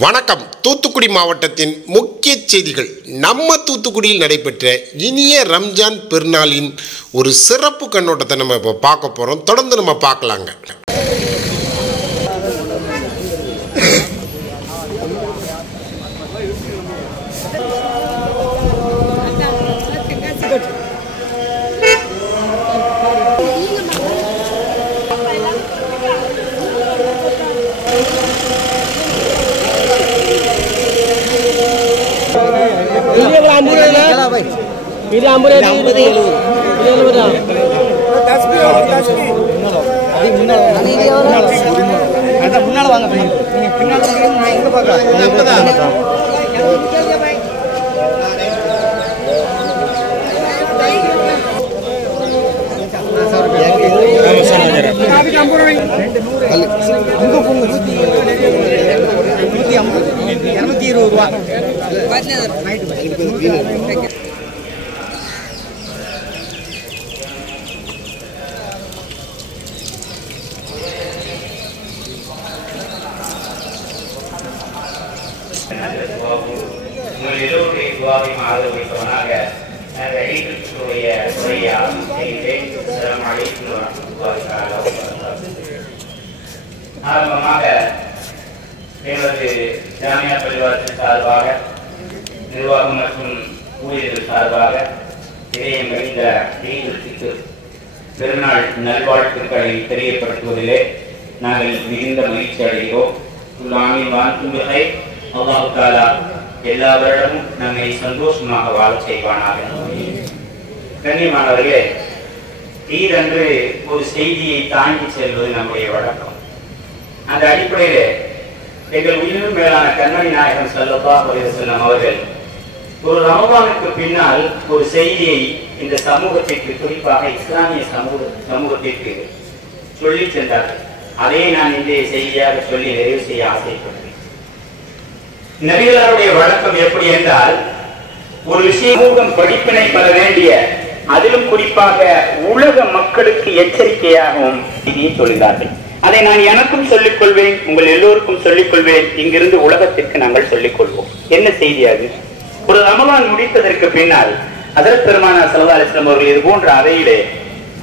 வணக்கம். தூத்துக்குடி மாவட்டத்தின் முக்கிய செய்திகள். நம்ம தூத்துக்குடியில் நடைபெற்ற இனிய ரம்ஜான் பெருநாளின் ஒரு சிறப்பு கண்ணோட்டத்தை நம்ம இப்போ பார்க்க போகிறோம். தொடர்ந்து நம்ம பார்க்கலாங்க. ஆரம்பமாக எங்களது ஜாமியா பள்ளிவாசல் சார்பாக நிர்வாகம் மற்றும் ஊழியர்கள் சார்பாக இதயம் இந்த பெருநாள் நல்வாழ்த்துக்களை தெரியப்படுத்துவதிலே நாங்கள் மிகுந்த மகிழ்ச்சி அடைகிறோம். அல்லாஹ் தஆலா எல்லா வருடமும் நம்மை சந்தோஷமாக வாழ செய்வானாக. கண்ணியமானவர்களே, ஈத் அன்று ஒரு செய்தியை தாங்கி செல்வது நம்முடைய வழக்கம். அந்த அடிப்படையிலே எங்கள் உயிரினும் மேலான கண்மணி நாயகம் ஸல்லல்லாஹு அலைஹி வஸல்லம் அவர்கள் ஒரு ரமலானுக்கு பின்னால் ஒரு செய்தியை இந்த சமூகத்திற்கு, குறிப்பாக இஸ்லாமிய சமூகத்திற்கு சொல்லி சென்றார்கள். அதை நான் இந்த செய்தியாக சொல்லி நிறைவு செய்ய ஆசைப்படுகிறேன். நபிகளாருடைய வழக்கம் எப்படி என்றால், ஒரு விஷயம் படிப்பினை பெற வேண்டிய, அதிலும் குறிப்பாக உலக மக்களுக்கு எச்சரிக்கையாகவும் சொல்கிறார்கள். அதை நான் எனக்கும் சொல்லிக் கொள்வேன், உங்கள் எல்லோருக்கும் சொல்லிக் கொள்வேன். இங்கிருந்து உலகத்திற்கு நாங்கள் சொல்லிக் கொள்வோம். என்ன செய்தி அது? ஒரு ரமலான் முடித்ததற்கு பின்னால் ஹஜ்ரத் பெருமானார் ஸல்லல்லாஹு அலைஹி வஸல்லம் அவர்கள் இது போன்ற அறையிலே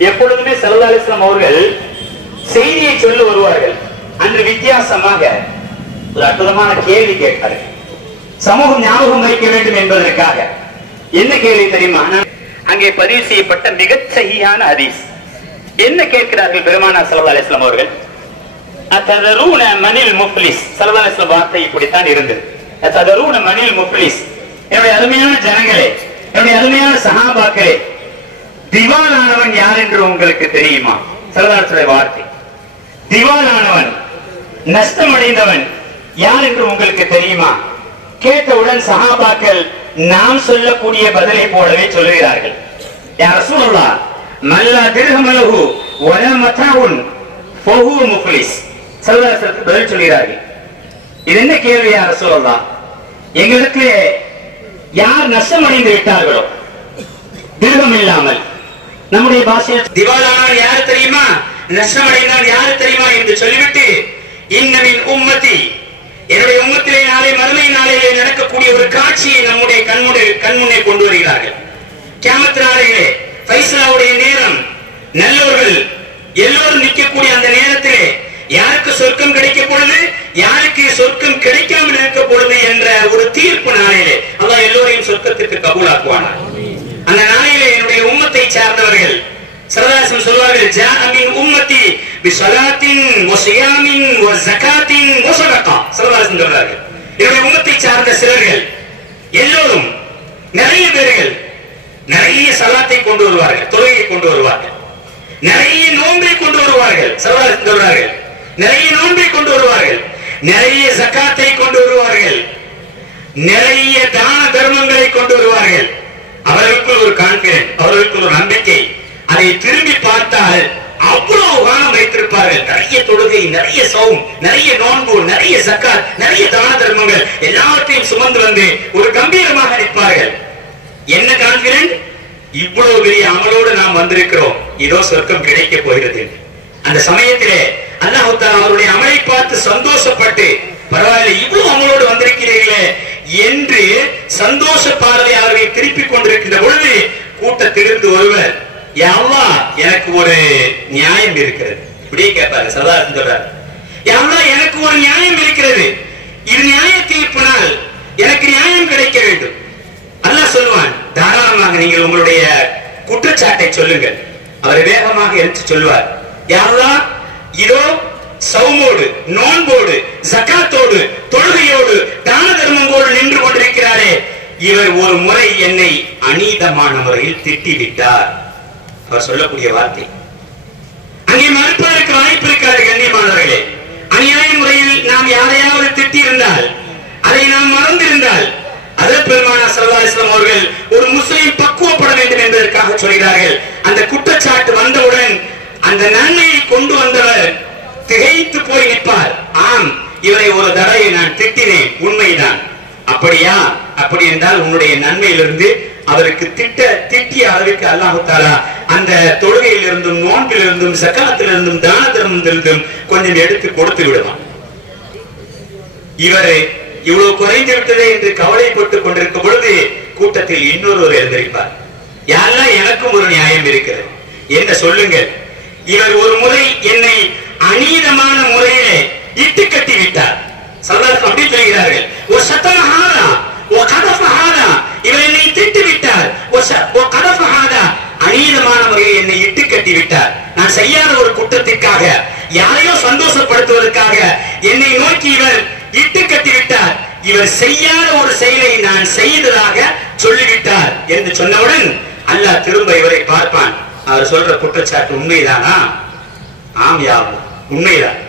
எப்பொழுதுமே ஸல்லல்லாஹு அலைஹி வஸல்லம் அவர்கள் செய்தியை சொல்ல வருவார்கள். அன்று வித்தியாசமாக ஒரு அற்புதமான கேள்வி கேட்டார்கள். சமூகம் ஞாபகம் வைக்க வேண்டும் என்பதற்காக. என்ன கேள்வி தெரியுமா? அங்கே பதிவு செய்யப்பட்ட மிகச் சஹீஹான ஹதீஸ். என்ன கேட்கிறார்கள் பெருமானார் ஸல்லல்லாஹு அலைஹி வஸல்லம் அவர்கள்? அத்ததரூன மனில் முஃப்லிஸ். ஸல்லல்லாஹு அலைஹி வஸல்லம் வார்த்தை இப்படித்தான் இருந்தது. அத்ததரூன மனில் முஃப்லிஸ். என்னுடைய அருமையான ஜனங்களே, என்னுடைய அருமையான சஹாபாக்களே, திவாலானவன் யார் என்று உங்களுக்கு தெரியுமா? ஸல்லல்லாஹு அலைஹி வஸல்லம் வார்த்தை. திவாலானவன், நஷ்டமடைந்தவன் யார் என்று உங்களுக்கு தெரியுமா? கேட்டவுடன் சஹாபாக்கள் நாம் சொல்லக்கூடிய பதிலை போலவே சொல்லுகிறார்கள். யா ரசூலல்லாஹ், மல்லா திர்ஹமலஹு வலா மதாஉன் ஃபஹுவ முஃப்லிஸ். ஸல்லல்லாஹு அலைஹி வஸல்லம் பதில் சொல்கிறார்கள். இது என்ன கேள்வி யா ரசூலல்லாஹ்? எங்களுக்கு யார் நஷ்டமடைந்து விட்டார்களோ, திர்ஹம் இல்லாமல், நம்முடைய பாஷையில் திவாலானவன் யார் தெரியுமா, நஷ்டமடைந்தவன் யார் தெரியுமா என்று சொல்லிவிட்டு, இன்னமின் உம்மத்தி, என்னுடைய உம்மத்திலே நாளை மறுமை நாளையிலே நடக்கக்கூடிய ஒரு காட்சியை நம்முடைய கண்முன்னே கொண்டு வருகிறார்கள். கியாமத் நாளையிலே ஃபைசலாவுடைய நேரம், நல்லவர்கள் எல்லோரும் நிற்கக்கூடிய அந்த நேரத்திலே யாருக்கு சொர்க்கம் கிடைக்க பொழுது, யாருக்கு சொர்க்கம் கிடைக்காமல் இருக்க பொழுது என்ற ஒரு தீர்ப்பு நாளையிலே அல்லாஹ் எல்லோரையும் சொர்க்கத்திற்கு கபூலாக்குவானார். அந்த நாளையிலே என்னுடைய உம்மத்தை சார்ந்தவர்கள் ஸல்லல்லாஹு சொல்வார்கள், ஜாஅ மின் உம்மத்தி பிஸலாத்தின் வஸியாமின் வஸகாத்தின் வஸதகா. ஸல்லல்லாஹு சொல்வார்கள், என்னுடைய உம்மத்தை சார்ந்த சிலர்கள் எல்லோரும், நிறைய பேர்கள் நிறைய ஸலாத்தை கொண்டு வருவார்கள், தொழுகையை கொண்டு வருவார்கள், நிறைய நோன்பை கொண்டு வருவார்கள். ஸல்லல்லாஹு சொல்வார்கள், நிறைய நோன்பை கொண்டு வருவார்கள், நிறைய ஜகாத்தை கொண்டு வருவார்கள், நிறைய தான தர்மங்களை கொண்டு வருவார்கள். அவர்களுக்குள் ஒரு கான்பிடன்ஸ், அவர்களுக்குள் ஒரு நம்பிக்கை. அதை திரும்பி பார்த்தால் அவ்வளவு காலம் வைத்திருப்பார்கள். நிறைய தொழுகை, நிறைய சௌம், நிறைய நோன்பு, நிறைய ஜகாத், நிறைய தான தர்மங்கள் எல்லாத்தையும் சுமந்து வந்து ஒரு கம்பீரமாக நிற்பார்கள். என்ன கான்பிடன்ஸ்? இவ்வளவு பெரிய அமலோடு நாம் வந்திருக்கிறோம், இதோ சொர்க்கம் கிடைக்க போகிறது. அந்த சமயத்திலே அல்லாஹ் தஆலா அவருடைய அமலை பார்த்து சந்தோஷப்பட்டு பரவாயில்லை, இவ்வளவு அவங்களோடு வந்திருக்கிறீர்களே என்று சந்தோஷ பார்வையாளரை திருப்பிக் கொண்டிருக்கின்ற பொழுது கூட்டத்திலிருந்து ஒருவர், யா அல்லாஹ், எனக்கு ஒரு நியாயம் இருக்கிறது. இப்படியே கேட்பாரு. சர்தார் சொல்றார், யா அல்லாஹ், எனக்கு ஒரு நியாயம் இருக்கிறது. இது நியாய தீர்ப்பினால் எனக்கு நியாயம் கிடைக்க வேண்டும். அல்லாஹ் சொல்லுவான், தாராளமாக நீங்கள் உங்களுடைய குற்றச்சாட்டை சொல்லுங்கள். அவர் வேகமாக எடுத்து சொல்வார், யா அல்லாஹ், இதோ சௌமோடு, நோன்போடு, ஜகாத்தோடு, தொழுகையோடு, தான தர்மங்களோடு நின்று கொண்டிருக்கிறாரே, இவர் ஒரு முறை என்னை அநீதமான முறையில் திட்டிவிட்டார். அவர் சொல்லக்கூடிய வார்த்தை. அங்கே மறுப்பதற்கு வாய்ப்பு இருக்காது. கண்ணியமானவர்களே, அநியாய முறையில் நாம் யாரையாவது திட்டி இருந்தால், அதை நாம் மறந்திருந்தால், அதற்கு பெருமானார் ஸல்லல்லாஹு அலைஹி வஸல்லம் அவர்கள் ஒரு முஸ்லிம் பக்குவப்பட வேண்டும் என்பதற்காக சொல்கிறார்கள். அந்த குற்றச்சாட்டு வந்தவுடன் அந்த நன்மையை கொண்டு வந்தவர் திகைத்து போய் நிற்பார். ஆம், இவரை ஒரு தடவை நான் திட்டினேன், உண்மைதான். அப்படியா? அப்படி என்றால் உன்னுடைய நன்மையிலிருந்து அவருக்கு திட்டிய அளவுக்கு அல்லாஹ் தஆலா அந்த தொழுகையிலிருந்தும், நோன்பிலிருந்தும், ஸகாத்திலிருந்தும், தான தர்மத்திலிருந்தும் கொஞ்சம் எடுத்து கொடுத்து விடுவான். இவரை இவ்வளவு குறைந்து விட்டதே என்று கவலைப்பட்டுக் கொண்டிருக்கும் பொழுது கூட்டத்தில் இன்னொருவர் எழுந்திருப்பார். யாரெல்லாம் எனக்கும் ஒரு நியாயம் இருக்கிறது, என்ன சொல்லுங்கள். இவர் ஒரு முறை என்னை அநீதமான முறையிலே இட்டு கட்டி விட்டார். சல்லல்லாஹு அப்படி சொல்கிறார்கள். ஒரு சத்தமஹாதா ஓ கதஃபஹாதா, இவர் என்னை திட்டி விட்டார். ஓ கதஃபஹாதா, அநீதமான முறையில் என்னை இட்டு கட்டி விட்டார். நான் செய்யாத ஒரு குற்றத்திற்காக, யாரையோ சந்தோஷப்படுத்துவதற்காக என்னை நோக்கி இவர் இட்டு கட்டி விட்டார். இவர் செய்யாத ஒரு செயலை நான் செய்ததாக சொல்லிவிட்டார் என்று சொன்னவுடன் அல்லாஹ் திரும்ப இவரை பார்ப்பான். அவர் சொல்ற குற்றச்சாட்டு உண்மைதானா? ஆம் யா அல்லாஹ், உண்மைதான்.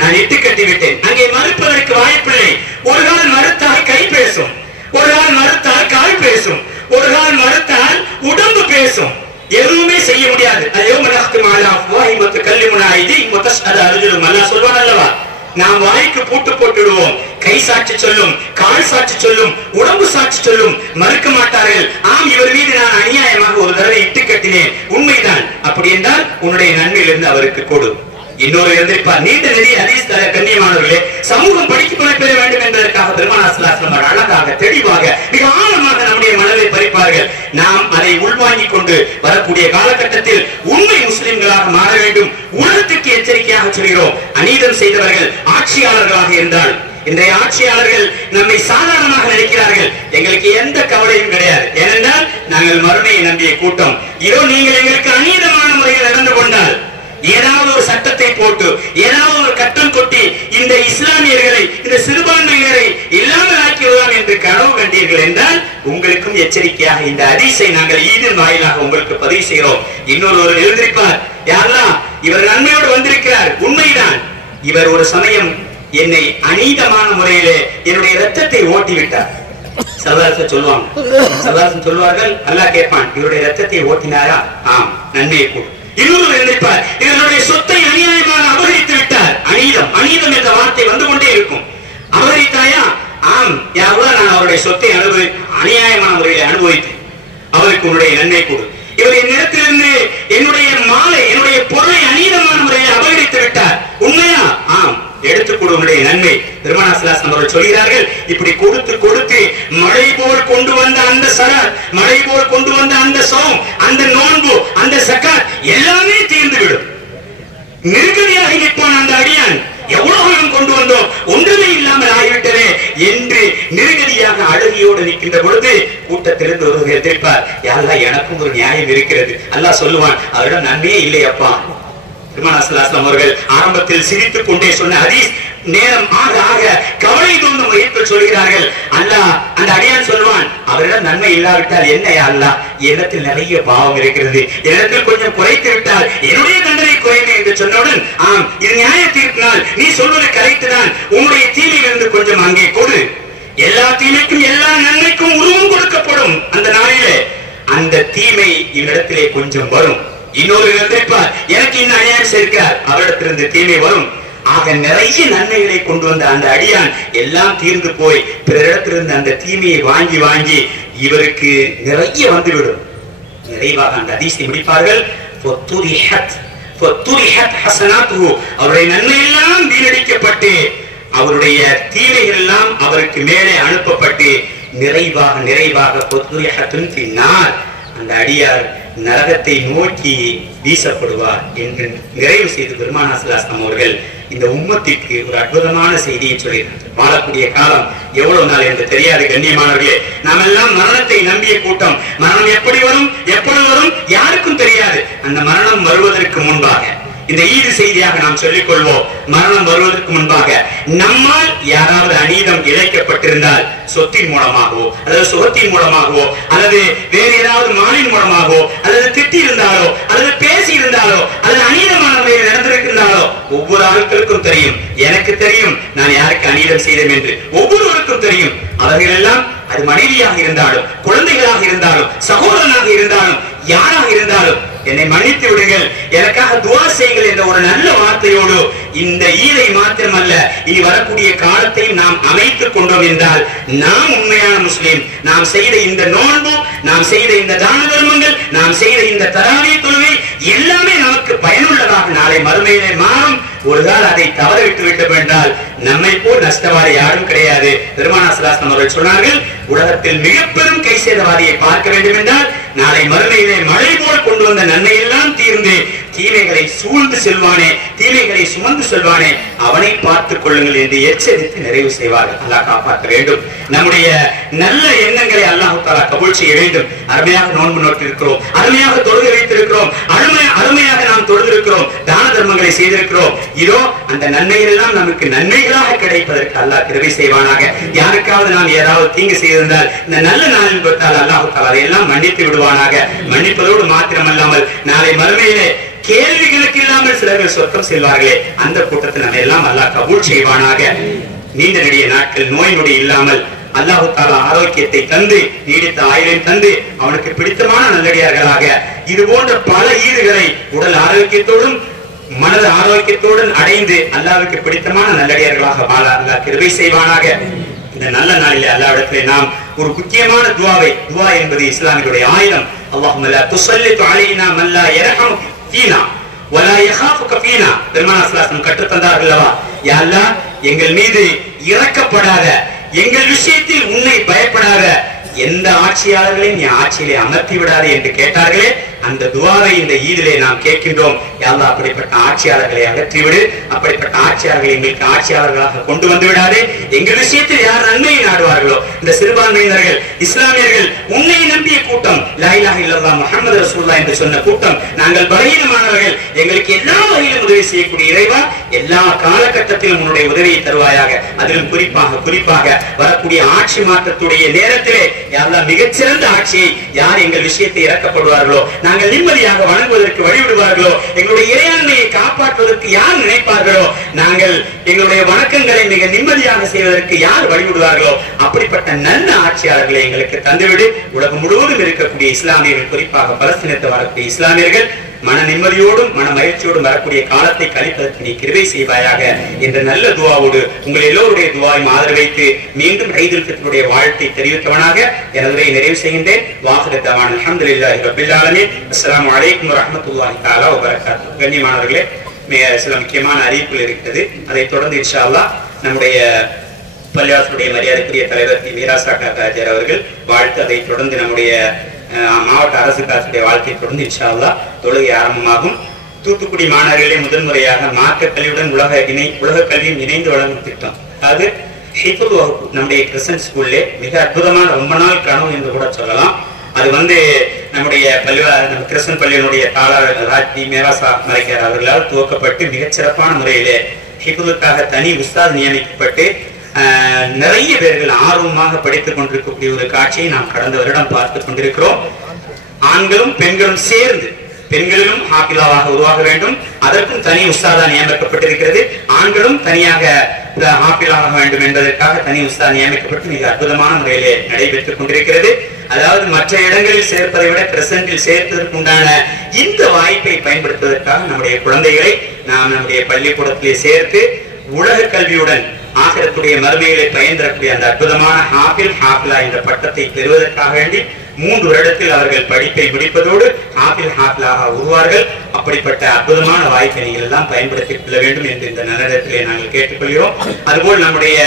நான் இட்டு கட்டி விட்டேன். அங்கே மறுப்பதற்கு வாய்ப்பில்லை. ஒரு கால் மறுத்தால் கை பேசும், ஒரு கால் மறுத்தால் கால் பேசும், ஒரு கால் மறுத்தால் உடம்பு பேசும். எதுவுமே செய்ய முடியாது. சொல்வான் அல்லவா, நாம் வாய்க்கு பூட்டு போட்டுடுவோம். கை சாட்சி சொல்லும், கால் சாட்சி சொல்லும், உடம்பு சாட்சி சொல்லும், மறுக்க மாட்டார்கள். ஆம், இவர் மீது நான் அநியாயமாக ஒரு தடவை இட்டு கட்டினேன், உண்மைதான். அப்படி என்றால் உன்னுடைய நன்மையிலிருந்து அவருக்கு கொடு. இன்னொரு எழுந்திருப்பார். நீண்ட நெறிய ஹதீஸ் கண்ணியமானவர்களே, சமூகம் படிக்கப்பட பெற வேண்டும் என்பதற்காக பெருமானார் ஸல்லல்லாஹு அலைஹி வஸல்லம் அழகாக, தெளிவாக, மிக ஆழமாக நம்முடைய மனதை பறிப்பார்கள். நாம் அதை உள்வாங்கிக் கொண்டு வரக்கூடிய காலகட்டத்தில் உண்மை முஸ்லிம்களாக மாற வேண்டும். உலகத்திற்கு எச்சரிக்கையாக சொல்கிறோம், அநீதம் செய்தவர்கள் ஆட்சியாளர்களாக இருந்தால், இன்றைய ஆட்சியாளர்கள் நம்மை சாதாரணமாக நினைக்கிறார்கள். எங்களுக்கு எந்த கவலையும் கிடையாது. ஏனென்றால் நாங்கள் மறுமையை நம்பிய கூட்டம். இதோ நீங்கள் எங்களுக்கு அநீதமான முறையில் நடந்து கொண்டால், ஏதாவது ஒரு சட்டத்தை போட்டு, ஏதாவது ஒரு கட்டம் கொட்டி இந்த இஸ்லாமியர்களை, இந்த சிறுபான்மையினரை இல்லாமல் ஆக்கிவிடலாம் என்று கனவு கண்டீர்கள் என்றால் உங்களுக்கும் எச்சரிக்கையாக இந்த ஹதீஸை நாங்கள் ஈதின் வாயிலாக உங்களுக்கு பதிவு செய்கிறோம். இன்னொரு எழுந்திருப்பார். யா அல்லாஹ், இவர் நன்மையோடு வந்திருக்கிறார், உண்மைதான். இவர் ஒரு சமயம் என்னை அநீதமான முறையிலே என்னுடைய ரத்தத்தை ஓட்டி விட்டார். சல்லல்லாஹு சொல்லுவாங்க. சல்லல்லாஹு சொல்வார்கள். அல்லாஹ் கேட்பான், இவருடைய ரத்தத்தை ஓட்டினாரா? ஆம், நன்மையை கொடு. இன்னொரு எழுந்திருப்பார். இவருடைய சொத்தை அநியாயமாக அபகரித்து விட்டார். அநீதம், அநீதம் என்ற வார்த்தை வந்து கொண்டே இருக்கும். அபகரித்தாயா? ஆம், யாரெல்லாம் நான் அவருடைய சொத்தை அநியாயமான முறையில் அனுபவித்தேன், அவருக்கு உன்னுடைய நன்மை கொடு. இவர் என்னிடத்திலிருந்து என்னுடைய மாலை, என்னுடைய பொருளை அநீதமான முறையில் அபகரித்து விட்டார், உண்மையா? ஆம், எடுத்துக்கொடு உன்னுடைய நன்மை. பெருமானார் ஸல்லல்லாஹு அலைஹி வஸல்லம் சொல்கிறார்கள், இப்படி கொடுத்து கொடுத்து மழை போல் கொண்டு வந்த அந்த ஸலாத், மழை போல் கொண்டு வந்த அந்த சௌம், அந்த நோன்பு, அந்த ஸகாத் எல்லாமே தீர்ந்து விடும். நெருக்கடியாக நிற்பான் அந்த அடியான். எவ்வளவு கொண்டு வந்தோம், ஒன்றுமே இல்லாமல் ஆகிவிட்டதே என்று நெருக்கடியாக அழுகையோடு நிற்கின்ற பொழுது கூட்டத்திலிருந்து ஒருவர் எதிர்ப்பார். யா அல்லாஹ், எனக்கும் ஒரு நியாயம் இருக்கிறது. அல்லாஹ் சொல்லுவான், அவரிடம் நன்மையே இல்லை அப்பா. பெருமானார் ஸல்லல்லாஹு அலைஹி வஸல்லம் அவர்கள் ஆரம்பத்தில் சிரித்துக் கொண்டே சொன்ன ஹதீஸ் நேரம் ஆக ஆக கவலை தோன்றும் முயற்சி சொல்கிறார்கள். அல்லாஹ் அந்த அடியான் சொல்வான், அவரிடம் நன்மை இல்லாவிட்டால் என்ன யா அல்லாஹ், என்னிடத்தில் நிறைய பாவம் இருக்கிறது, என்னிடத்தில் கொஞ்சம் குறைத்து விட்டால் என்னுடைய தண்டனை குறையும் என்று சொன்னவுடன், ஆம், இது நியாய தீர்ப்பினால் நீ சொல்வது கரெக்ட் தான், உன்னுடைய தீமையிலிருந்து கொஞ்சம் அங்கே கொடு. எல்லா தீமைக்கும் எல்லா நன்மைக்கும் உருவம் கொடுக்கப்படும். அந்த நாளிலே அந்த தீமை இவ்விடத்திலே கொஞ்சம் வரும். இன்னொரு நினைப்பார், எனக்கு இந்த அநியாயம் செய்கிறார், அவரிடத்திலிருந்து தீமை வரும். ஆக நிறைய நன்மைகளை கொண்டு வந்த அந்த அடியான் எல்லாம் தீர்ந்து போய் பிறரிடத்திலிருந்து அந்த தீமையை வாங்கி வாங்கி இவருக்கு நிறைய வந்துவிடும். நிறைவாக அந்த ஹதீஸை முடிப்பார்கள். அவருடைய நன்மை எல்லாம் வீணடிக்கப்பட்டு அவருடைய தீமைகள் எல்லாம் அவருக்கு மேலே அனுப்பப்பட்டு நிறைவாக நிறைவாக பின்னார் அந்த அடியார் நரகத்தை நோக்கி வீசப்படுவார் என்று நிறைவு செய்து பெருமானா ஸல்லல்லாஹு அலைஹி வஸல்லம் அவர்கள் இந்த உம்மத்திற்கு ஒரு அற்புதமான செய்தியை சொல்லியிருக்கிறார். வாழக்கூடிய காலம் எவ்வளவு நாள் என்று தெரியாது கண்ணியமானவர்களே. நாம் எல்லாம் மரணத்தை நம்பிய கூட்டம். மரணம் எப்படி வரும் எப்பொழுது வரும் யாருக்கும் தெரியாது. அந்த மரணம் வருவதற்கு முன்பாக இந்த ஈடு செய்தியாக நாம் சொல்லிக் கொள்வோம். மரணம் வருவதற்கு முன்பாக நம்மால் யாராவது அநீதம் இழைக்கப்பட்டிருந்தால் சொத்தின் மூலமாகவோ அல்லது சுகத்தின் மூலமாகவோ அல்லது வேறு ஏதாவது மானின் மூலமாகவோ அல்லது திட்டி இருந்தாலோ அல்லது பேசி இருந்தாலோ அல்லது அநீதமான முறையில் நடந்திருந்தாலோ ஒவ்வொரு ஆட்களுக்கும் தெரியும். எனக்கு தெரியும் நான் யாருக்கு அநீதம் செய்தேன் என்று ஒவ்வொருவருக்கும் தெரியும். அவர்கள் எல்லாம் அது மனைவியாக இருந்தாலும் குழந்தைகளாக இருந்தாலும் சகோதரனாக இருந்தாலும் யாராக இருந்தாலும் என்னை மன்னித்து விடுங்கள், எனக்காக துஆ செய்யுங்கள் என்ற ஒரு நல்ல வார்த்தையோடு இந்த ஈதை மாத்திரமல்ல இனி வரக்கூடிய காலத்தையும் நாம் அமைத்துக் கொண்டோம் என்றால் நாம் உண்மையான முஸ்லிம். நாம் செய்த இந்த நோன்பு, நாம் செய்த இந்த தான தர்மங்கள், நாம் செய்த இந்த தராவீஹ் தொழுகை எல்லாமே நமக்கு பயனுள்ளதாக நாளை மறுமையிலே மாறும். ஒரு கால் அதை தவறவிட்டு விட்டோம் என்றால் நம்மை போல் நஷ்டவாதி யாரும் கிடையாது. பெருமானா ஸல்லல்லாஹு அலைஹி வஸல்லம் அவர்கள் சொன்னார்கள், உலகத்தில் மிக பெரும் கை சேதவாதியை பார்க்க வேண்டும் என்றால் நாளை மறுமையிலே மழை போல் கொண்டு வந்த நன்மை எல்லாம் தீர்ந்து தீமைகளை சூழ்ந்து செல்வானே, தீமைகளை சுமந்து செல்வானே, அவனை பார்த்துக் கொள்ளுங்கள் என்று எச்சரித்து நிறைவு செய்வார்கள். அல்லாஹ் காப்பாற்ற வேண்டும். நம்முடைய நல்ல எண்ணங்களை அல்லாஹ் தஆலா கபூல் செய்ய வேண்டும். அருமையாக நோன்பு நோட்டிருக்கிறோம், அருமையாக தொழுகை வைத்திருக்கிறோம், அருமையாக நாம் தொழுதிருக்கிறோம், தான தர்மங்களை செய்திருக்கிறோம். இதோ அந்த நன்மைகள் எல்லாம் நமக்கு நன்மைகளாக கிடைப்பதற்கு அல்லாஹ் கிருபை செய்வானாக. யாருக்காவது நாம் ஏதாவது தீங்கு செய்திருந்தால் இந்த நல்ல நாளில் பார்த்தால் அல்லாஹ் தஆலா அதையெல்லாம் மன்னித்து விடுவானாக. மன்னிப்பதோடு மாத்திரமல்லாமல் நாளை மறுமையிலே கேள்விகளுக்கு இல்லாமல் சிலர்கள் சொர்க்கம் செல்வார்களே, அந்த கூட்டத்தை நம்ம எல்லாம் அல்லாஹ் கபூல் செய்வானாக. நீண்ட நெடிய நாட்கள் நோய் நொடி இல்லாமல் அல்லாஹ் தஆலா ஆரோக்கியத்தை தந்து நீடித்த ஆயுளை தந்து அவனுக்கு பிடித்தமான நல்லடியார்களாக இது போன்ற பல ஈடுகளை உடல் ஆரோக்கியத்தோடும் மனது ஆரோக்கியத்தோடும் அடைந்து அல்லாஹ்வுக்கு பிடித்தமான நல்லடியார்களாக வாழ அல்லாஹ் கிருபை செய்வானாக. இந்த நல்ல நாளிலே அல்லாஹ்விடத்திலே நாம் ஒரு முக்கியமான துஆவை, துஆ என்பது இஸ்லாமியுடைய ஆயுதம். அல்லாஹும்ம லா துஸல்லிது அலைனா மன் லா யர்ஹமு ஃபீனா வலா யகாஃபுக ஃபீனா. பெருமானார் ஸல்லல்லாஹு அலைஹி வஸல்லம் கற்றுத் தந்தார்கள் அல்லவா, யா அல்லாஹ் எங்கள் மீது இரக்கப்படாத, எங்கள் விஷயத்தில் உன்னை பயப்படாத எந்த ஆட்சியாளர்களையும் நீ ஆட்சியிலே அமர்த்தி விடாதே என்று கேட்டார்களே, அந்த துஆவை இந்த ஈதிலே நாம் கேட்கின்றோம். யா அல்லாஹ் அப்படிப்பட்ட ஆட்சியாளர்களை அகற்றிவிடு, அப்படிப்பட்ட ஆட்சியாளர்களை எங்களுக்கு ஆட்சியாளர்களாக கொண்டு வந்து விடாதே. எங்கள் விஷயத்தில் யார் நன்மையை நாடுவார்களோ இந்த சிறுபான்மையினர்கள் இஸ்லாமியர்கள் உன்னை நம்பிய கூட்டம், லா இலாஹ இல்லல்லாஹ் முஹம்மது ரசூலுல்லாஹ் என்று சொன்ன கூட்டம், நாங்கள் பலகீனமானவர்கள், எங்களுக்கு எல்லா வகையிலும் உதவி செய்யக்கூடிய இறைவா எல்லா காலகட்டத்திலும் உன்னுடைய உதவியை தருவாயாக. அதிலும் குறிப்பாக வரக்கூடிய ஆட்சி மாற்றத்துடைய நேரத்திலே யா அல்லாஹ் மிகச்சிறந்த ஆட்சியை யார் எங்கள் விஷயத்தை இறக்கப்படுவார்களோ, நாங்கள் நிம்மதியாக வணங்குவதற்கு வழிவிடுவார்களோ, எங்களுடைய இறையாண்மையை காப்பாற்றுவதற்கு யார் நினைப்பார்களோ, நாங்கள் எங்களுடைய வணக்கங்களை மிக நிம்மதியாக செய்வதற்கு யார் வழிவிடுவார்களோ அப்படிப்பட்ட நல்ல ஆட்சியாளர்களை எங்களுக்கு தந்துவிடு. உலகம் முழுவதும் இருக்கக்கூடிய இஸ்லாமியர்கள், குறிப்பாக பலஸ்தீனத்தில் வரக்கூடிய இஸ்லாமியர்கள் மன நிம்மதியோடும் மன மகிழ்ச்சியோடும் வரக்கூடிய காலத்தை கழிப்பதற்கு நீ கிருபை செய்வாயாக என்ற நல்ல துஆவோடு உங்கள் எல்லோருடைய துஆவையும் ஆதரவைத்து மீண்டும் ஈதுல் ஃபித்ருடைய வாழ்த்தை தெரிவித்தவனாக எனது நிறைவு செய்கின்றேன். வாஹிரு தவான் அல்ஹம்துலில்லாஹி ரப்பில் ஆலமீன். அஸ்ஸலாமு அலைக்கும் வரஹ்மத்துல்லாஹி தஆலா வ பரக்காத்துஹு. கண்ணியமானவர்களே, சில முக்கியமான அறிவிப்புகள் இருக்கிறது. அதை தொடர்ந்து இன்ஷா அல்லாஹ் நம்முடைய பள்ளிவாசலுடைய மரியாதைக்குரிய தலைவர் மீராசா காக்காஜர் அவர்கள் வாழ்த்து, அதை தொடர்ந்து நம்முடைய மாவட்ட அரசு காசுடைய வாழ்க்கையை தொடர்ந்து இன்ஷா அல்லாஹ் தொழுகை ஆரம்பமாகும். தூத்துக்குடி மாணவர்களே முதன்முறையாக மார்க்க கல்வியுடன் உலக கல்வியும் இணைந்து வழங்கும் திட்டம், அதாவது ஹிஃபுல் வகுப்பு நம்முடைய கிறிஸ்டியன் ஸ்கூல்லே மிக அற்புதமான ரொம்ப நாள் கனவு என்று கூட சொல்லலாம். அது நம்முடைய நம்ம கிறிஸ்டியன் பள்ளியினுடைய தாளர் ராஜ்தி மேராசா மலைக்கார் அவர்களால் துவக்கப்பட்டு மிகச்சிறப்பான முறையிலே ஹிஃபுலுக்காக தனி உஸ்தாத் நியமிக்கப்பட்டு நிறைய பேர்கள் ஆர்வமாக படித்துக் கொண்டிருக்கக்கூடிய ஒரு காட்சியை நாம் கடந்த வருடம் பார்த்துக் கொண்டிருக்கிறோம். ஆண்களும் பெண்களும் சேர்ந்து, பெண்களிலும் ஹாஃபிலாவாக உருவாக வேண்டும், அதற்கும் தனி உஸ்தாதா நியமிக்கப்பட்டிருக்கிறது. ஆண்களும் தனியாக ஹாஃபிலாக வேண்டும் என்பதற்காக தனி உஸ்தாத் நியமிக்கப்பட்டு மிக அற்புதமான முறையிலே நடைபெற்றுக் கொண்டிருக்கிறது. அதாவது மற்ற இடங்களில் சேர்ப்பதை விட பிரசன்டில் சேர்ப்பதற்கு உண்டான இந்த வாய்ப்பை பயன்படுத்துவதற்காக நம்முடைய குழந்தைகளை நாம் நம்முடைய பள்ளிக்கூடத்திலே சேர்த்து உலக கல்வியுடன் ஆகிரத்துடைய மறுமைகளை பயன் தரக்கூடிய அந்த அற்புதமான ஹாஃபிலா என்ற பட்டத்தை பெறுவதற்காக வேண்டி 3 வருடத்தில் அவர்கள் படிப்பை முடிப்பதோடு ஹாஃபிலாக உருவார்கள். அப்படிப்பட்ட அற்புதமான வாய்ப்பை நீங்கள் எல்லாம் பயன்படுத்திக் கொள்ள வேண்டும் என்று இந்த நேரத்திலே நாங்கள் கேட்டுக்கொள்கிறோம். அதுபோல் நம்முடைய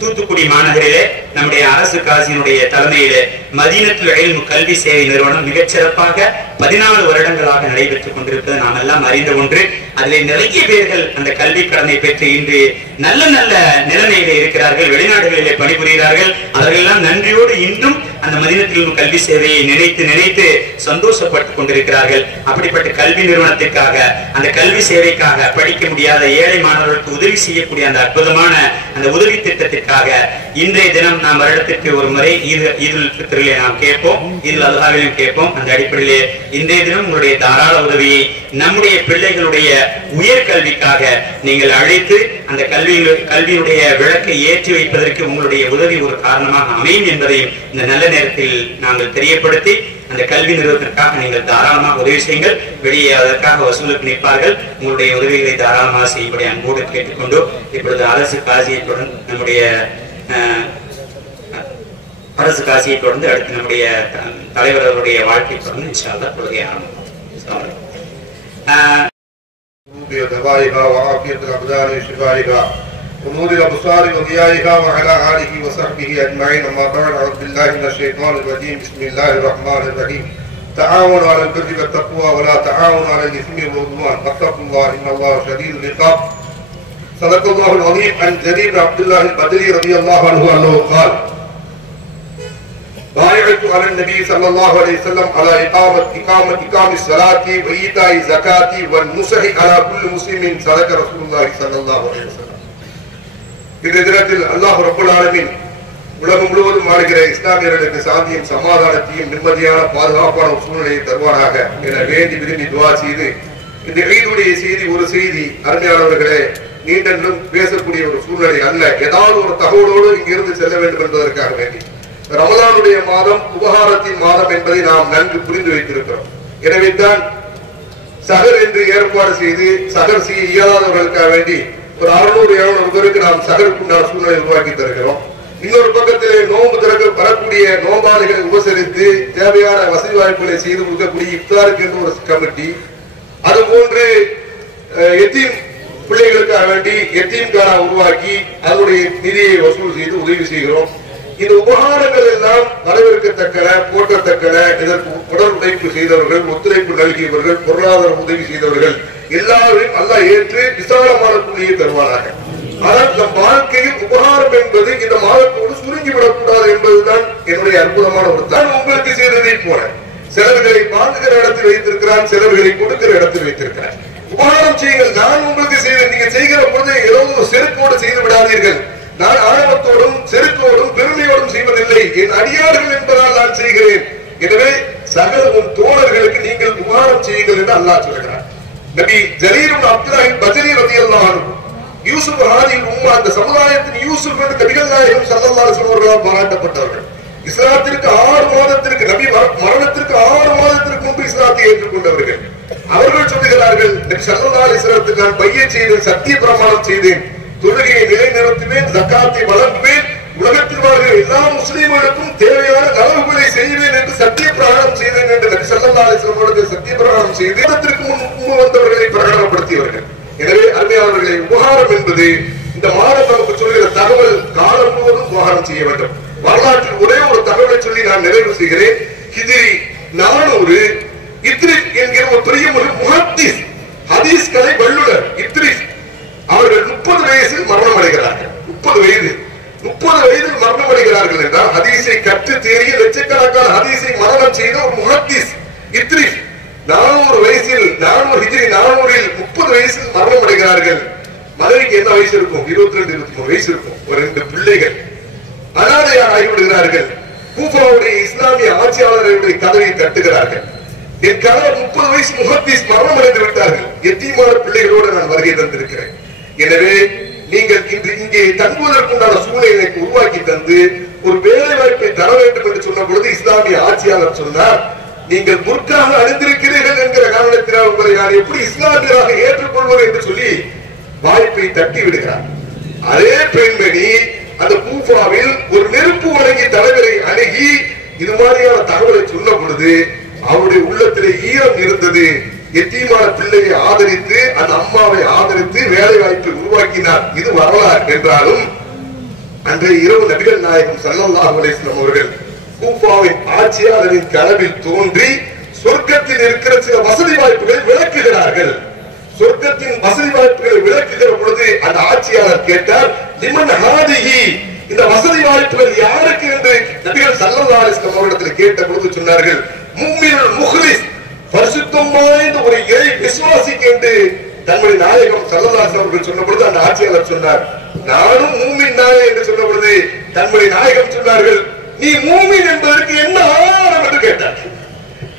தூத்துக்குடி மாநகரிலே நம்முடைய அரசு காசியினுடைய தலைமையிலே மதீனத்துல் இல்ம் கல்வி சேவை நிறுவனம் மிகச்சிறப்பாக 14 வருடங்களாக நடைபெற்றுக் கொண்டிருப்பது நாம் எல்லாம் அறிந்த ஒன்று. அதில் நிறைய பேர்கள் அந்த கல்வி கடனை பெற்று இன்று நல்ல நல்ல நிலைமையிலே இருக்கிறார்கள், வெளிநாடுகளிலே பணிபுரிகிறார்கள். அவர்களெல்லாம் நன்றியோடு இன்றும் அந்த மதீனத்துல் கல்வி சேவையை நினைத்து சந்தோஷப்பட்டுக் கொண்டிருக்கிறார்கள். அப்படிப்பட்ட கல்வி நிறுவனத்திற்காக, அந்த கல்வி சேவைக்காக, படிக்க முடியாத ஏழை மாணவர்களுக்கு உதவி செய்யக்கூடிய அந்த அற்புதமான அந்த உதவி திட்டத்திற்காக இன்றைய தினம் நாம் வருடத்திற்கு ஒரு முறை ஈதுல் ஃபித்ரிலே நாம் கேட்போம், ஈதுல் அல்ஹாவிலும் கேட்போம். அந்த அடிப்படையிலே இன்றைய தினம் உங்களுடைய தாராள உதவியை நம்முடைய பிள்ளைகளுடைய உயர்கல்விக்காக நீங்கள் அழைத்து அந்த கல்வியினுடைய விளக்கை ஏற்றி வைப்பதற்கு உங்களுடைய உதவி ஒரு காரணமாக அமையும் என்பதையும் இந்த நல்ல நேரத்தில் நாங்கள் தெரியப்படுத்தி, அந்த கல்வி நிறுவனத்திற்காக நீங்கள் தாராளமாக உதவி செய்யுங்கள். வெளியே அதற்காக வசூலுக்கு நிற்பார்கள். உங்களுடைய உதவிகளை தாராளமாக செய்யும்படி அன்போடு கேட்டுக்கொண்டு இப்பொழுது அரசு காசியை தொடர்ந்து நம்முடைய அரசு காசியை தொடர்ந்து அடுத்து நம்முடைய தலைவர் அவருடைய வாழ்க்கை தொடர்ந்து இன்ஷா அல்லாஹ் தொழுகை ஆரம்பிக்கும். ونور الأبصار وضيائها وعلى آله وصحبه أجمعين. أما بعد، أعوذ بالله من الشيطان الرجيم. بسم الله الرحمن الرحيم. تعاونوا على البر والتقوى ولا تعاونوا على الإثم والعدوان واتقوا الله إن الله شديد العقاب. صدق الله العظيم. عن جرير بن عبد الله البدري رضي الله عنه أنه قال: بايعت على النبي صلى الله عليه وسلم على إقام الصلاة وإيتاء الزكاة والنصح على كل مسلم. صدق رسول الله صلى الله عليه وسلم. இந்த தினத்தில் அல்லாஹ் ரப்பல் ஆலமீன் உலகம் முழுவதும் வாழ்கிற இஸ்லாமியர்களுக்கு சாந்தியும் சமாதானத்தையும் நிம்மதியான பாதுகாப்பான ஒரு சூழ்நிலையை தருவாராக என வேண்டி விரும்பி துவா செய்து, இந்த ஈதுடைய செய்தி ஒரு செய்தி அருமையானவர்களே நீண்டென்றும் பேசக்கூடிய ஒரு சூழ்நிலை அல்ல. ஏதாவது ஒரு தகவலோடு இங்கிருந்து செல்ல வேண்டும் என்பதற்காக வேண்டி ரமலானுடைய மாதம் உபகாரத்தின் மாதம் என்பதை நாம் நன்கு புரிந்து வைத்திருக்கிறோம். எனவே தான் சகர் என்று ஏற்பாடு செய்து சகர் செய்ய இயலாதவர்களுக்காக வேண்டி ஒரு 600-700 பேருக்கு நாம் சகருக்குண்டான சூழ்நிலை உருவாக்கி தருகிறோம். இன்னொரு பக்கத்திலே நோன்பு திறக்க வரக்கூடிய நோம்பாளிகளை உபசரித்து தேவையான வசதி வாய்ப்புகளை செய்து கொடுக்கக்கூடிய இஃப்தாருக்கு என்று ஒரு கமிட்டி, அதுபோன்று எத்தீம் பிள்ளைகளுக்காக வேண்டி எத்தீம் கானா உருவாக்கி அதனுடைய நிதியை வசூல் செய்து உதவி செய்கிறோம். இந்த உபகாரங்கள் எல்லாம் வரவேற்கத்தக்கன, போற்றத்தக்கன. இதற்கு உடல் உழைப்பு செய்தவர்கள், ஒத்துழைப்பு நல்கியவர்கள், பொருளாதார உதவி செய்தவர்கள் எல்லாரையும் அல்லாஹ் ஏற்று விசாலமான கூலியை தருவாராக. ஆனால் நம் வாழ்க்கையில் உபகாரம் என்பது இந்த மாதத்தோடு சுருங்கிவிடக்கூடாது என்பதுதான் என்னுடைய அற்புதமான ஒரு தான். உங்களுக்கு செய்ததை போல சிலர்களை வாங்குகிற இடத்தில் வைத்திருக்கிறான், சிலர்களை கொடுக்கிற இடத்தில் வைத்திருக்கிறான். உபகாரம் செய்யுங்கள். நான் உங்களுக்கு செய்த நீங்க செய்கிற பொழுது ஏதோ ஒரு செருக்கோடு செய்து விடாதீர்கள். நான் ஆணவத்தோடும் செருக்கோடும் பெருமையோடும் செய்வதில்லை. என் அடியார்கள் என்பதால் நான் செய்கிறேன். எனவே சகல உன் தோழர்களுக்கு நீங்கள் உபகாரம் செய்யுங்கள் என்று அல்லாஹ் சொல்கிறார். நபி ஜரீர் இப்னு அப்துல்லாஹ் பஜரி ரலியல்லாஹு அன்ஹு யூசுப் ஹாதில் உம்ம, அந்த சமுதாயத்தின் யூசுப் என்று நபிகள் நாயகம் ஸல்லல்லாஹு அலைஹி வஸல்லம் அவர்களால் பாராட்டப்பட்டவர்கள். இஸ்லாத்திற்கு 6 மாதத்திற்கு நபி மரணத்திற்கு 6 மாதத்திற்கு முன்பு இஸ்லாத்தை ஏற்றுக்கொண்டவர்கள். அவர்கள் சொல்லுகிறார்கள், நபி ஸல்லல்லாஹு அலைஹி வஸல்லம் நான் பைய செய்தேன், சத்திய பிரமாணம் செய்தேன், தொழுகையை நிலைநிறுத்துவேன், ஜக்காத்தை வழங்குவேன், உலகத்தில் வாழ்கிற எல்லா முஸ்லிம்களுக்கும் தேவையான நலவுகளை செய்வேன் என்று சத்திய பிரகடனம் செய்தேன் என்று நபி ஸல்லல்லாஹு அலைஹி வஸல்லம் சத்திய பிரகடனம் செய்து அதற்கு முன் வந்தவர்களை பிரகடனப்படுத்தியவர்கள். எனவே அருமையானவர்களே, உபகாரம் என்பது இந்த மாதம் நமக்கு சொல்கிற தகவல் காலம் முழுவதும் உபகாரம் செய்ய வேண்டும். வரலாற்றில் ஒரே ஒரு தகவலை சொல்லி நான் நிறைவு செய்கிறேன். ஹிஜ்ரி 400 இத்ரிஸ் என்கிற ஒரு பெரிய முஹத்திஸ், ஹதீஸ் கலை வல்லுனர் இத்ரிஸ் அவர்கள் 30 வயசில் மரணம் அடைகிறார்கள். 30 வயதில் மரணம் அடைகிறார்கள் என்றால் ஹதீஸை கற்று தேறிய லட்சக்கணக்கான ஹதீஸை மரணம் செய்த ஒரு முஹத்திஸ் இத்ரிஸ் 400 வயசில் 400 30 வயசில் மரணம் அடைகிறார்கள். மனைவிக்கு என்ன வயசு இருக்கும்? 22-23 வயசு இருக்கும். ஒரு 2 பிள்ளைகள் அனாதையாக ஆகிவிடுகிறார்கள். கூஃபாவுடைய இஸ்லாமிய ஆட்சியாளர்களுடைய கதவை தட்டுகிறார்கள். என் கணவர் 30 வயசு முஹத்திஸ் மரணம் அடைந்து விட்டார்கள். எத்தீமான பிள்ளைகளோடு நான் வருகை தந்திருக்கிறேன். எனவே நீங்கள் இங்கே தங்குவதற்குண்டான சூழ்நிலை உருவாக்கி தந்து ஒரு வேலை வாய்ப்பை தர வேண்டும் என்று சொன்ன பொழுது இஸ்லாமிய ஆட்சியாளர் சொன்னார், நீங்கள் புர்காக அணிந்திருக்கிறீர்கள் என்கிற காரணத்தினால் உங்களை நான் எப்படி இஸ்லாமியராக ஏற்றுக்கொள்வது என்று சொல்லி வாய்ப்பை தட்டி விடுகிறார். அதே பெண்மணி அந்த கூஃபாவில் ஒரு நெருப்பு வழங்கி தலைவரை அணுகி இது மாதிரியான தகவலை சொன்ன பொழுது அவருடைய உள்ளத்திலே ஈரம் இருந்தது. எத்தீமான பிள்ளையை ஆதரித்து அந்த அம்மாவை ஆதரித்து வேலை வாய்ப்பை உருவாக்கினார். இது வரலாறு என்றாலும் அன்றைய இரவு நபிகள் நாயகம் ஸல்லல்லாஹு அலைஹி வஸல்லம் அவர்கள் கூஃபாவின் ஆட்சியாளரின் கனவில் தோன்றி சொர்க்கத்தில் இருக்கிற சில வசதி வாய்ப்புகளை விளக்குகிறார்கள். சொர்க்கத்தின் வசதி வாய்ப்புகளை விளக்குகிற பொழுது அந்த ஆட்சியாளர் கேட்டார், லிமன் ஹாதிஹி, இந்த வசதி வாய்ப்புகள் யாருக்கு என்று நபிகள் ஸல்லல்லாஹு அலைஹி வஸல்லம் அவர்களிடத்தில் கேட்ட பொழுது சொன்னார்கள், முஃமினுல் முஹ்லிஸ், பரிசுத்தம் வாய்ந்த ஒரு இறை விசுவாசிக்கு என்று தன்னுடைய நாயகம் ஸல்லல்லாஹு அலைஹி வஸல்லம் அவர்கள் சொன்ன பொழுது அந்த ஆட்சியாளர் சொன்னார், நானும் மூமின் தானே என்று சொன்ன பொழுது தன்னுடைய நாயகம் சொன்னார்கள், நீ மூமின் என்பதற்கு என்ன ஆதாரம் என்று கேட்டார்.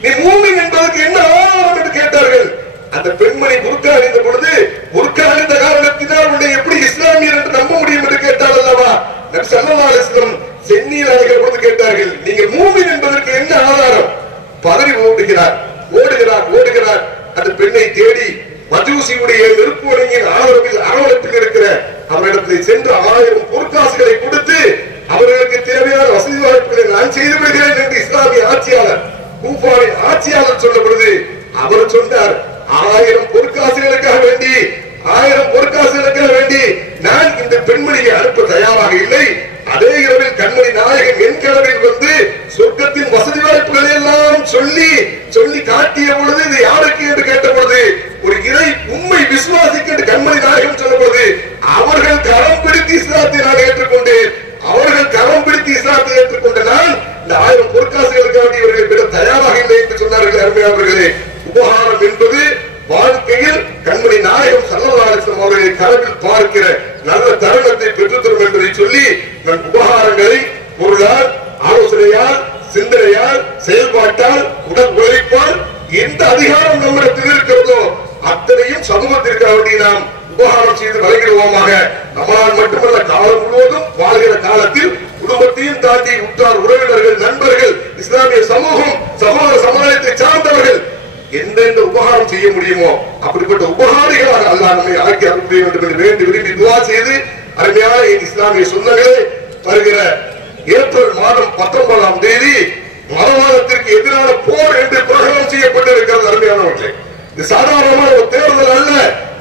நீ மூமின் என்பதற்கு என்ன ஆதாரம் என்று கேட்டார்கள். அந்த பெண்மணி புர்கா அணிந்த பொழுது புர்கா அணிந்த காரணத்தினால் உன்னை எப்படி இஸ்லாமியர் என்று நம்ப முடியும் என்று கேட்டால் அல்லவா, நபி ஸல்லல்லாஹு அலைஹி வஸல்லம் சென்னியில் அழைக்கிற பொழுது கேட்டார்கள், நீங்கள் மூமின் என்பதற்கு என்ன ஆதாரம்? பதறி ஓடுகிறார். அந்த பெண்ணை தேடி மஜூசியுடைய நெருப்பு வணங்கியின் அரவணைப்பில் இருக்கிற அவரிடத்தில் சென்று 1000 பொற்காசுகளை கொடுத்து அவர்களுக்கு தேவையான வசதி வாய்ப்புகளை நான் செய்து விடுகிறேன் என்று இஸ்லாமிய ஆட்சியாளர் கூஃபாவின் ஆட்சியாளர் சொன்ன பொழுது அவர் சொன்னார், 1000 பொற்காசுகளுக்காக வேண்டி நான் இந்த பெண்மணியை அனுப்ப தயாராக இல்லை. அதே இரவில் கண்மணி நாயகன் என் கனவில் வந்து சொர்க்கத்தின் வசதி வாய்ப்புகளை எல்லாம் சொல்லி காட்டிய பொழுது இது யாருக்கு என்று கேட்ட பொழுது ஒரு இறை உண்மை விசுவாசிக்கு என்று கண்மணி நாயகன் சொன்ன பொழுது அவர்கள் கரம் பிடித்து இஸ்லாத்தை நான் ஏற்றுக்கொண்டேன். நான் இந்த 1000 பொற்காசுகளுக்காக இவர்களை விட தயாராக இல்லை என்று சொன்னார்கள். அருமையானவர்களே, உபகாரம் என்பது வாழ்க்கையில் கண்மணி நாயகம் ஸல்லல்லாஹு அலைஹி வஸல்லம் அவர்களை கனவில் பார்க்கிற நல்ல தருணத்தை பெற்றுத்தரும் என்பதை சொல்லி நம் உபகாரங்களை பொருளால், ஆலோசனையால், சிந்தனையால், செயல்பாட்டால், உடல் உழைப்பால் எந்த அதிகாரம் நம்மிடத்தில் இருக்கிறதோ அத்தனையும் சமூகத்திற்கு வேண்டி நாம் உபகாரம் செய்து வழங்கிடுவோமாக. நம்மால் மட்டுமல்ல, காலம் முழுவதும் வாழ்கிற காலத்தில் குடும்பத்தையும் தாண்டி உற்றார் உறவினர்கள், நண்பர்கள், இஸ்லாமிய சமூகம், சகோதர சமுதாயத்தை சார்ந்தவர்கள் எந்தெந்த உபகாரம் செய்ய முடியுமோ அப்படிப்பட்ட உபகாரிகளாக அல்லாஹ் நம்மை ஆக்கி அருள் புரிய வேண்டும் என்று வேண்டி விரும்பி துஆ செய்து, அருமையான இஸ்லாமிய சொந்தங்களே, வருகிற ஏப்ரல் மாதம் 19ஆம் தேதி மதவாதத்திற்கு எதிரான போர் என்று பிரகடனம் செய்யப்பட்டிருக்கிறது. அருமையானவர்களே, இது சாதாரணமான ஒரு தேர்தல் அல்ல.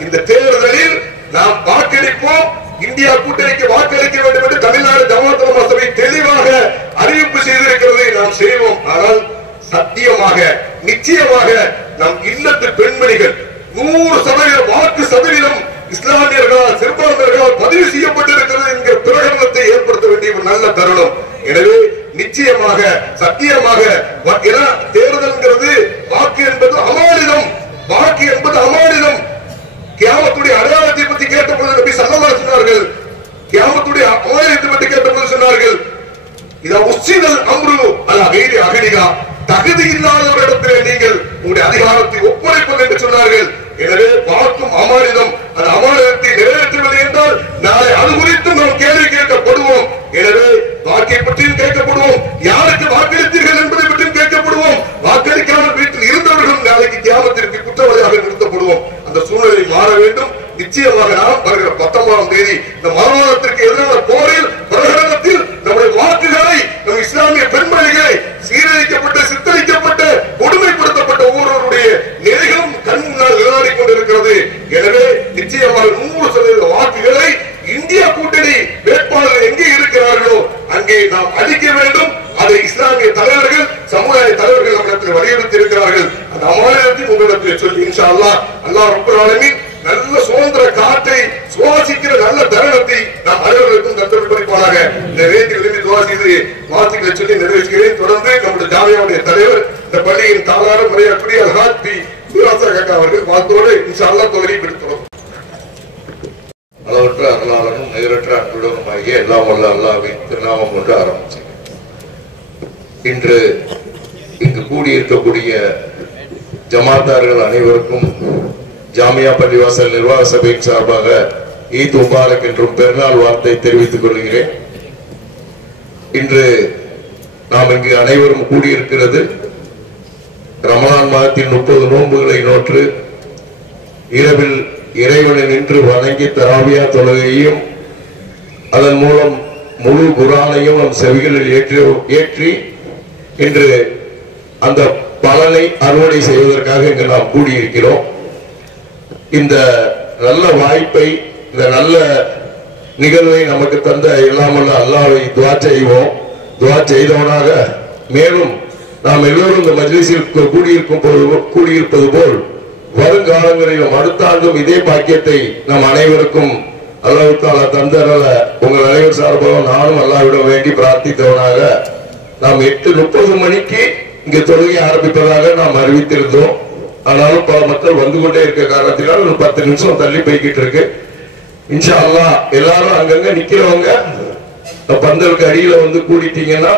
இந்த தேர்தலில் நாம் வாக்களிப்போம், இந்தியா கூட்டணிக்கு வாக்களிக்க வேண்டும் என்று தமிழ்நாடு ஜமாத் உலமா சபை தெளிவாக அறிவிப்பு செய்திருக்கிறது. நாம் செய்வோம். ஆனால் சத்தியமாக, நிச்சயமாக நம் இல்லத்து பெண்மணிகள் 100% வாக்கு சதவீதம் இஸ்லாமியர்களால், சிறுபான்மையர்களால் பதிவு செய்யப்பட்டிருக்கிறது என்கிற பிரகடனத்தை ஏற்படுத்த வேண்டிய ஒரு நல்ல தருணம். எனவே நிச்சயமாக, சத்தியமாக தேர்தல்ங்கிறது வாக்கு என்பது அமானிதம். கியாமத்துடைய அடையாளத்தை பற்றி கேட்டபொழுது நபி ஸல்லல்லாஹு அலைஹி சொன்னார்கள், கியாமத்துடைய அமானிதத்தை பற்றி கேட்டபொழுது சொன்னார்கள், இதா உஸ்ஸிதல் அம்ரு அலா கைரி அஹ்லிஹா, தகுதி இல்லாதவரிடத்திலே நீங்கள் உங்களுடைய அதிகாரத்தை ஒப்படைப்பது என்று சொன்னார்கள். எனவே வாக்கும் அமானிதம், அந்த அமானிதத்தை நிறைவேற்றவில்லை என்றால் நாளை அது குறித்து நாம் கேள்வி கேட்கப்படுவோம். எனவே வாக்கை பற்றியும் கேட்கப்படுவோம், யாருக்கு வாக்களித்தீர்கள் என்பதை பற்றியும் கேட்கப்படுவோம். வாக்களிக்காமல் வீட்டில் இருந்தவர்களும் நாளைக்கு கியாமத்திற்கு குற்றவாளியாக நிறுத்தப்படுவோம். அந்த சூழ்நிலை மாற வேண்டும். நிச்சயமாக நாம் வருகிற 19ஆம் தேதி இந்த மதவாதத்திற்கு எதிரான போரில் பிரகடனத்தில் நம்முடைய வாக்குகளை, நம் இஸ்லாமிய பெண்மணிகளை, சீரழிக்கப்பட்ட, சித்தரிக்கப்பட்ட, கொடுமைப்படுத்தப்பட்ட ஒவ்வொருவருடைய நிலைகளும் கண் முன்னால் விளையாடிக் கொண்டிருக்கிறது. எனவே நிச்சயமாக 100% வாக்குகளை இந்தியா கூட்டணி வேட்பாளர்கள் எங்கே இருக்கிறார்களோ அங்கே நாம் அளிக்க வேண்டும். அதை இஸ்லாமிய தலைவர்கள், சமுதாய தலைவர்கள் நம்மிடத்தில் வலியுறுத்தி இருக்கிறார்கள். அந்த அமானிதத்தை உங்களிடத்தில் சொல்லி இன்ஷா அல்லாஹ் ரப்பல் ஆலமீன் நல்ல சுதந்திர காற்றை சுவாசிக்கிற நல்ல தருணத்தை நாம் அனைவருக்கும் தந்தருள் புரிவானாக. இந்த வேண்டி விரும்பி துஆ செய்து வார்த்தைகளை சொல்லி நிறைவேற்றுகிறேன். தொடர்ந்து நம்முடைய ஜாமியாவுடைய தலைவர், இந்த பள்ளியின் தாளார முறையாக்கூடிய அல்ஹாஜ் பி சூராசா காக்கா அவர்கள் வாழ்த்தோடு இன்ஷா அல்லாஹ் தொழிலை பிடித்தோம். அளவற்ற அருளாளனும் நிகரற்ற அன்புடனுமாகிய எல்லாம் வல்ல அல்லாஹ்வின் திருநாமம் கொண்டு ஆரம்பிச்சு இன்று இங்கு கூடியிருக்கக்கூடிய ஜமாத்தார்கள் அனைவருக்கும் ஜாமியா பள்ளிவாசல் நிர்வாக சபையின் சார்பாக ஈத் முபாரக் என்றும் பெருநாள் வார்த்தை தெரிவித்துக் கொள்கிறேன். இன்று நாம் இங்கு அனைவரும் கூடியிருக்கிறது ரமலான் மாதத்தின் 30 நோன்புகளை நோற்று இரவில் இறைவனை நின்று வணங்கி தராவியா தொழுகையும் அதன் மூலம் முழு குர்ஆனையும் நம் செவிகளில் ஏற்றி இன்று அந்த பலனை அறுவடை செய்வதற்காக இங்கு நாம் கூடியிருக்கிறோம். இந்த நல்ல வாய்ப்பை, இந்த நல்ல நிகழ்வை நமக்கு தந்த எல்லாம் வல்ல அல்லாஹ்வை துஆ செய்வோம். துஆ செய்தவனாக மேலும் நாம் எல்லோரும் இந்த மஜ்லிஸில் கூடியிருப்பது போல் வருங்காலங்களிலும் அடுத்த ஆண்டும் இதே பாக்கியத்தை நம் அனைவருக்கும் அல்லாஹ் தஆலா தந்தரல உங்கள் அனைவர் சார்பாக நானும் அல்லாஹ்விடம் வேண்டி பிரார்த்தித்தவனாக நாம் 8:30 மணிக்கு இங்கு தொழுகை ஆரம்பிப்பதாக நாம் அறிவித்திருந்தோம். ஆனாலும் பல மக்கள் வந்து கொண்டே இருக்க காரணத்தினால் ஒரு 10 நிமிஷம் தள்ளி போய்கிட்டு இருக்கு. இன்ஷா அல்லாஹ் எல்லாரும் அங்கங்க நிக்கிறவங்க பந்தலுக்கு அடியில வந்து கூடிட்டீங்கன்னா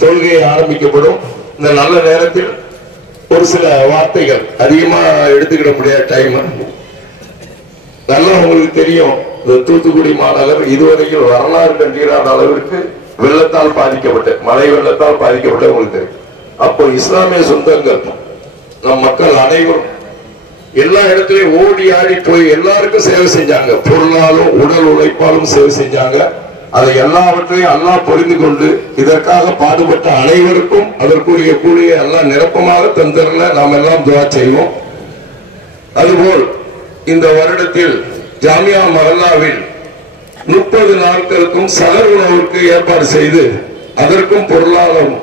தொழுகை ஆரம்பிக்கப்படும். இந்த நல்ல நேரத்தில் ஒரு சில வார்த்தைகள் அதிகமா எடுத்துக்கிட முடியாத டைம். நல்லா உங்களுக்கு தெரியும், இந்த தூத்துக்குடி மாநகர் இதுவரையில் வரலாறு கண்டிராத அளவிற்கு வெள்ளத்தால் பாதிக்கப்பட்ட, மழை வெள்ளத்தால் பாதிக்கப்பட்ட உங்களுக்கு தெரியும். அப்போ இஸ்லாமிய சொந்தங்கள் நம் மக்கள் அனைவரும் எல்லா இடத்திலையும் ஓடி ஆடி போய் எல்லாருக்கும் சேவை செஞ்சாங்க. பொருளாலும் உடல் உழைப்பாலும் சேவை செஞ்சாங்க. அதை எல்லாவற்றையும் அல்லாஹ் புரிந்து கொண்டு இதற்காக பாடுபட்ட அனைவருக்கும் அதற்குரிய கூலியை அல்லாஹ் நிரப்பமாக தந்தரல நாம் எல்லாம் துஆ செய்வோம். அதுபோல் இந்த வருடத்தில் ஜாமியா மஹல்லாவில் 30 நாட்களுக்கும் சகர் உணவுக்கு ஏற்பாடு செய்து அதற்கும் பொருளாலும்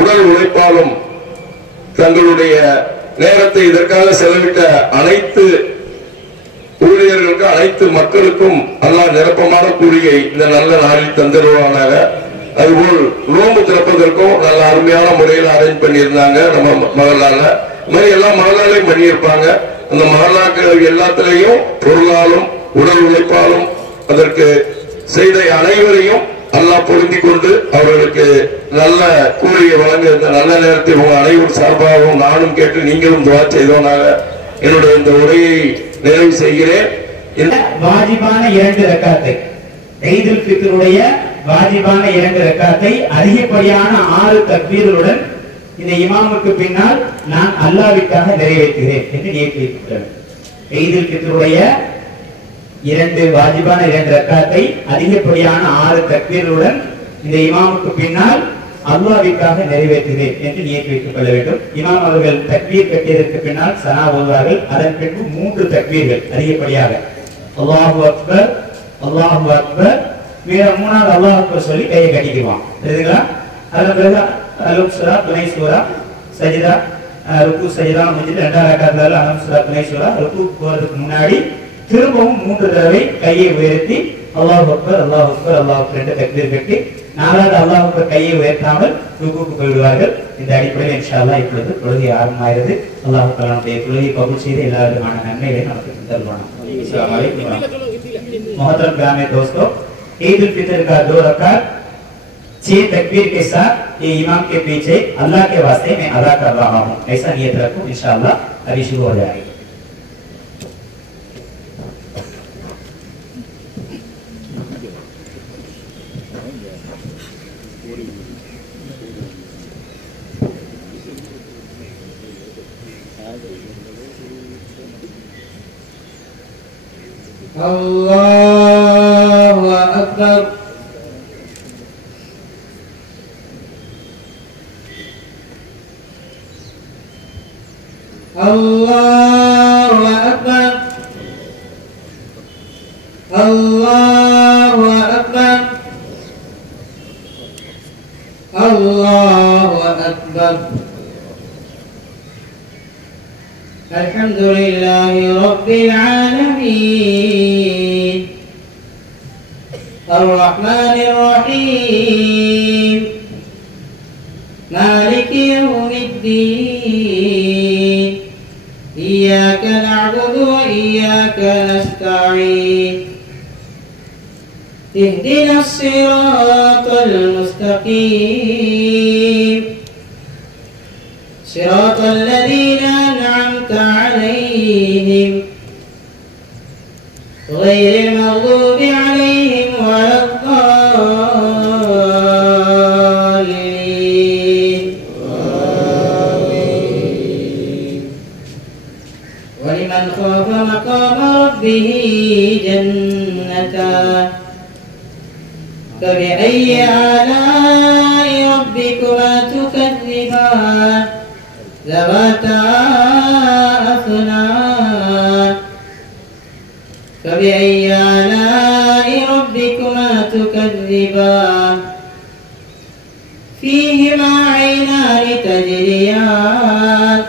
உடல் உழைப்பாலும் தங்களுடைய நேரத்தை இதற்காக செலவிட்ட அனைத்து ஊழியர்களுக்கு, அனைத்து மக்களுக்கும் அல்லாஹ் நிரப்பமான கூலியை இந்த நல்ல நாளில் தந்தருவானாக. அதுபோல் நோன்பு திறப்பதற்கும் நல்ல அருமையான முறையில் அரேஞ்ச் பண்ணியிருந்தாங்க நம்ம மகளால. இந்த மாதிரி எல்லா மகளாலையும் பண்ணியிருப்பாங்க. அந்த மகளாக்கள் எல்லாத்திலையும் பொருளாலும் உடல் உழைப்பாலும் அதற்கு செய்த அனைவரையும் அல்லாஹ் பொருந்தி கொண்டு அவர்களுக்கு நல்ல கூலியை வழங்க இந்த நல்ல நேரத்தில் உங்க அனைவரும் சார்பாகவும் நானும் கேட்டு நீங்களும் துஆ செய்தோனாக என்னுடைய இந்த உரையை நிறைவு செய்கிறேன். வாஜிபான 2 ரக்காத்தை, ஈதுல் ஃபித்ருடைய வாஜிபான 2 ரக்காத்தை அதிகப்படியான 6 தக்பீர்களுடன் இந்த இமாமுக்கு பின்னால் நான் அல்லாஹ்விற்காக நிறைவேற்றுகிறேன் என்று நியத் வைத்துள்ளேன். ஈதுல் ஃபித்ருடைய 2 வாஜிபான 2 ரக்காத்தை அதிகப்படியான 6 தக்பீர்களுடன் இந்த இமாமுக்கு பின்னால் அல்லாஹ்விற்காக நிறைவேற்றுகிறேன் என்று நியத் வைத்துக் கொள்ள வேண்டும். இமாம் அவர்கள் தக்பீர் கட்டியதற்கு பின்னால் சனா ஓதுவார்கள். அதன் பின்பு 3 தக்பீர்கள் அதிகப்படியாக அல்லாஹு அக்பர், அல்லாஹு அக்பர், மூணாவது அல்லாஹ் அக்பர் சொல்லி கையை கட்டிக்குவான். தெரியுதுங்களா? அதன் பிறகு அலும் சூரா, துணை சூரா, சஜிதா, ருக்கு சஜிதா முடிஞ்சிட்டு 2வது ரக்காத்துல அலும் சூரா, துணை சூரா, ருக்கு போறதுக்கு முன்னாடி திரும்பவும் 3 தடவை கையை உயர்த்தி அல்லாஹ் அக்பர், அல்லாஹ் அக்பர், அல்லாஹ் அக்பர் என்று தக்பீர் கட்டி 4வது அல்லாஹ் அக்பர் கையை உயர்த்தாமல் ருக்குக்கு போய்விடுவார்கள். இந்த அடிப்படையில் இன்ஷா அல்லாஹ் இப்பொழுது தொழுகை ஆரம்பமாகிறது. அல்லாஹ் தஆலாவுடைய தொழுகையை கபூல் செய்து எல்லா விதமான நன்மைகளை நமக்கு தருவானாக. अस्सलामु अलैकुम मोहतरम ग्रामीण दोस्तों, ईद उल फितर का 2 रकात 6 तकबीर के साथ ये इमाम के पीछे अल्लाह के वास्ते मैं अदा कर रहा हूँ, ऐसा नियत रखो. इंशाअल्लाह अभी शुरू हो जाएगी. अल्लाहु अकबर अल्लाहु अकबर अल्लाहु अकबर अल्लाहु अकबर अल्हम्दुलिल्लाहि रब्बिल आलमीन अर्रहमानिर रहीम मालिकि यौमिद्दीन इय्याका नअबुदु व इय्याका नस्तईन इहदिनस सिरातल मुस्तकीम सिरातल लज़ीना أنعمت عليهم غير المغضوب عليهم ولا الضالين ولمن خاف مقام ربه جنتان فبأي آلاء ربكما تكذبان فبأي آلاء ربكما تكذبان فيهما عينان تجريان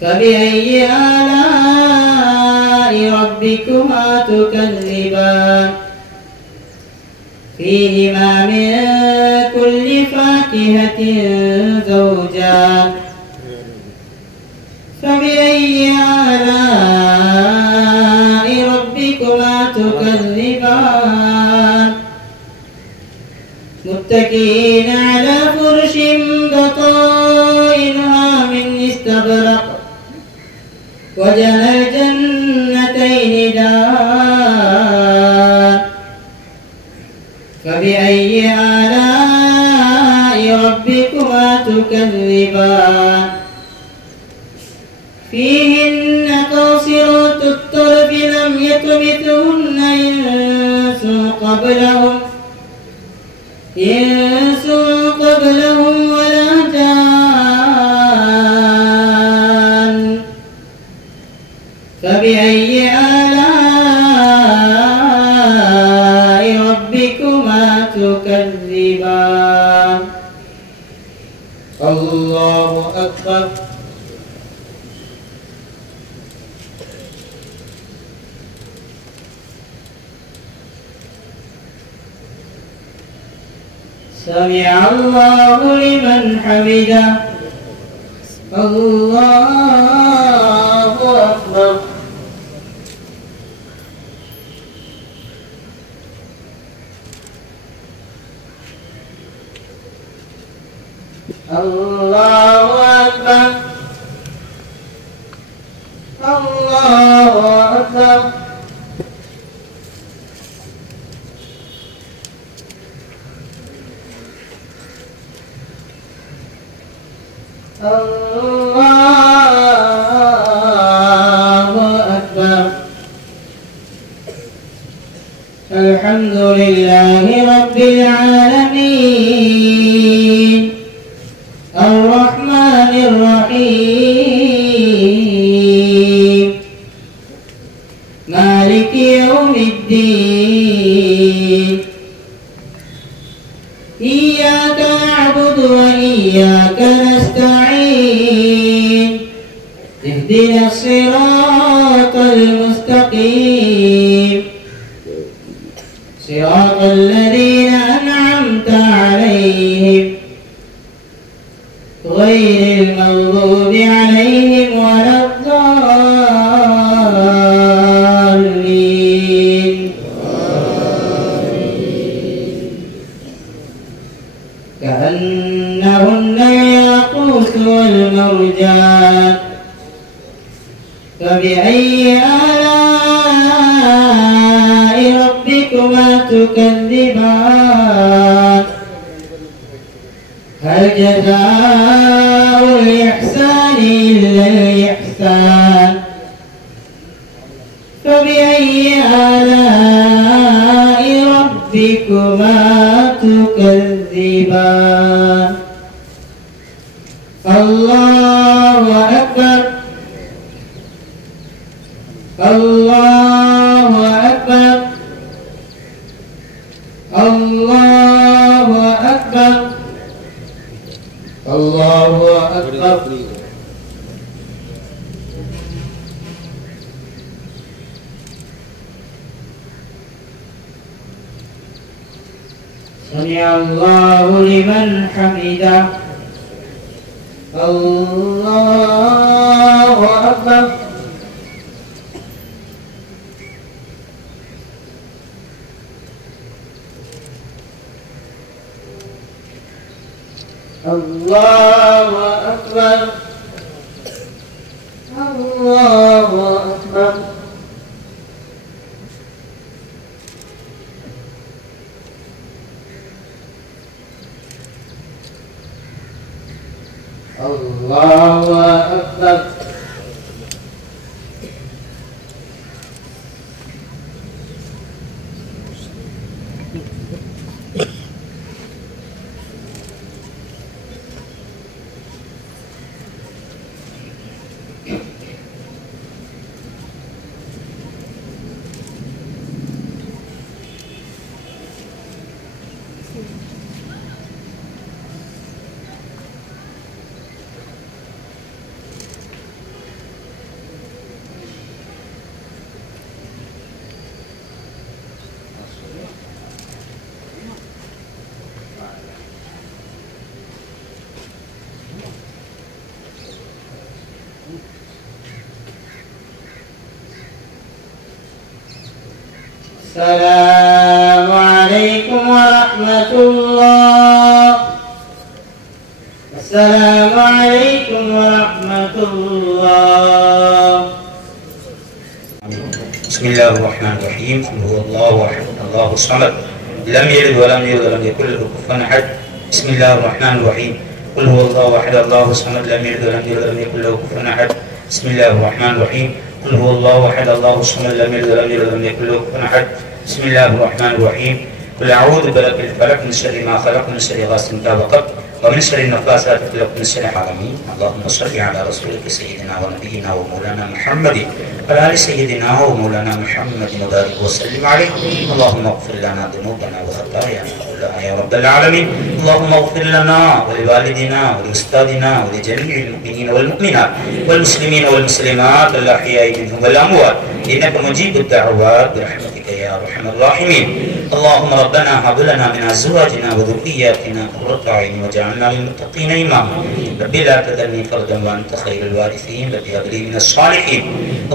فبأي آلاء ربكما تكذبان فيهما من كل فاكهة زوجان فبأي آلاء ربكما تكذبان متكئين على فرش بطائنها من استبرق وجنى الجنتين دان فبأي آلاء ربكما تكذبان فيهن قاصرات الطرف لم يطمثهن إنس قبلهم ولا جان فبأي آلاء ربكما تكذبان الله أكبر سمع الله لمن حمده الله أكبر الله أكبر الله أكبر الله أكبر الحمد لله رب العالمين الرحمن الرحيم مالك يوم الدين إياك نعبد وإياك نستعين اهدنا الصراط المستقيم صراط الذين أنعمت عليهم غير المغضوب عليهم ولا الضالين كأنهن الياقوت والمرجان فبأي آلاء ربكما تكذبان هل جزاء الإحسان إلا الإحسان فبأي آلاء ربكما تكذبان الله أكبر الله أكبر الله أكبر الله أكبر سمع الله لمن حمده الله أكبر الله أكبر الله أكبر الله أكبر السلام عليكم ورحمة الله. السلام عليكم ورحمة الله. بسم الله الرحمن الرحيم. قل هو الله احد الله الصمد لم يلد ولم يولد ولم يكن له كفوا احد. بسم الله الرحمن الرحيم. قل هو الله احد الله الصمد لم يلد ولم يولد ولم يكن له كفوا احد. بسم الله الرحمن الرحيم. قل هو الله احد الله الصمد لم يلد ولم يولد ولم يكن له كفوا احد. بسم الله الرحمن الرحيم. قل اعوذ برب الفلق من شر ما خلق من شر غاسق اذا وقب ومن شر النفاثات في العقد من شر حرمين. اللهم صل على رسولك سيدنا ونبينا ومولانا محمد وعلى ال سيدنا ومولانا محمد وبارك وسلم عليه. اللهم اغفر لنا ذنوبنا وخطايانا كلها يا رب العالمين. اللهم اغفر لنا ولوالدنا ولاستاذنا ولجميع المؤمنين والمؤمنات والمسلمين والمسلمات الاحياء منهم والاموات انك مجيب الدعوات برحمتك يا ارحم الراحمين. اللهم ربنا هب لنا من ازواجنا وذرياتنا قرة اعين واجعلنا للمتقين اماما. رب لا تذرني فردا وانت خير الوارثين. رب هب لي من الصالحين.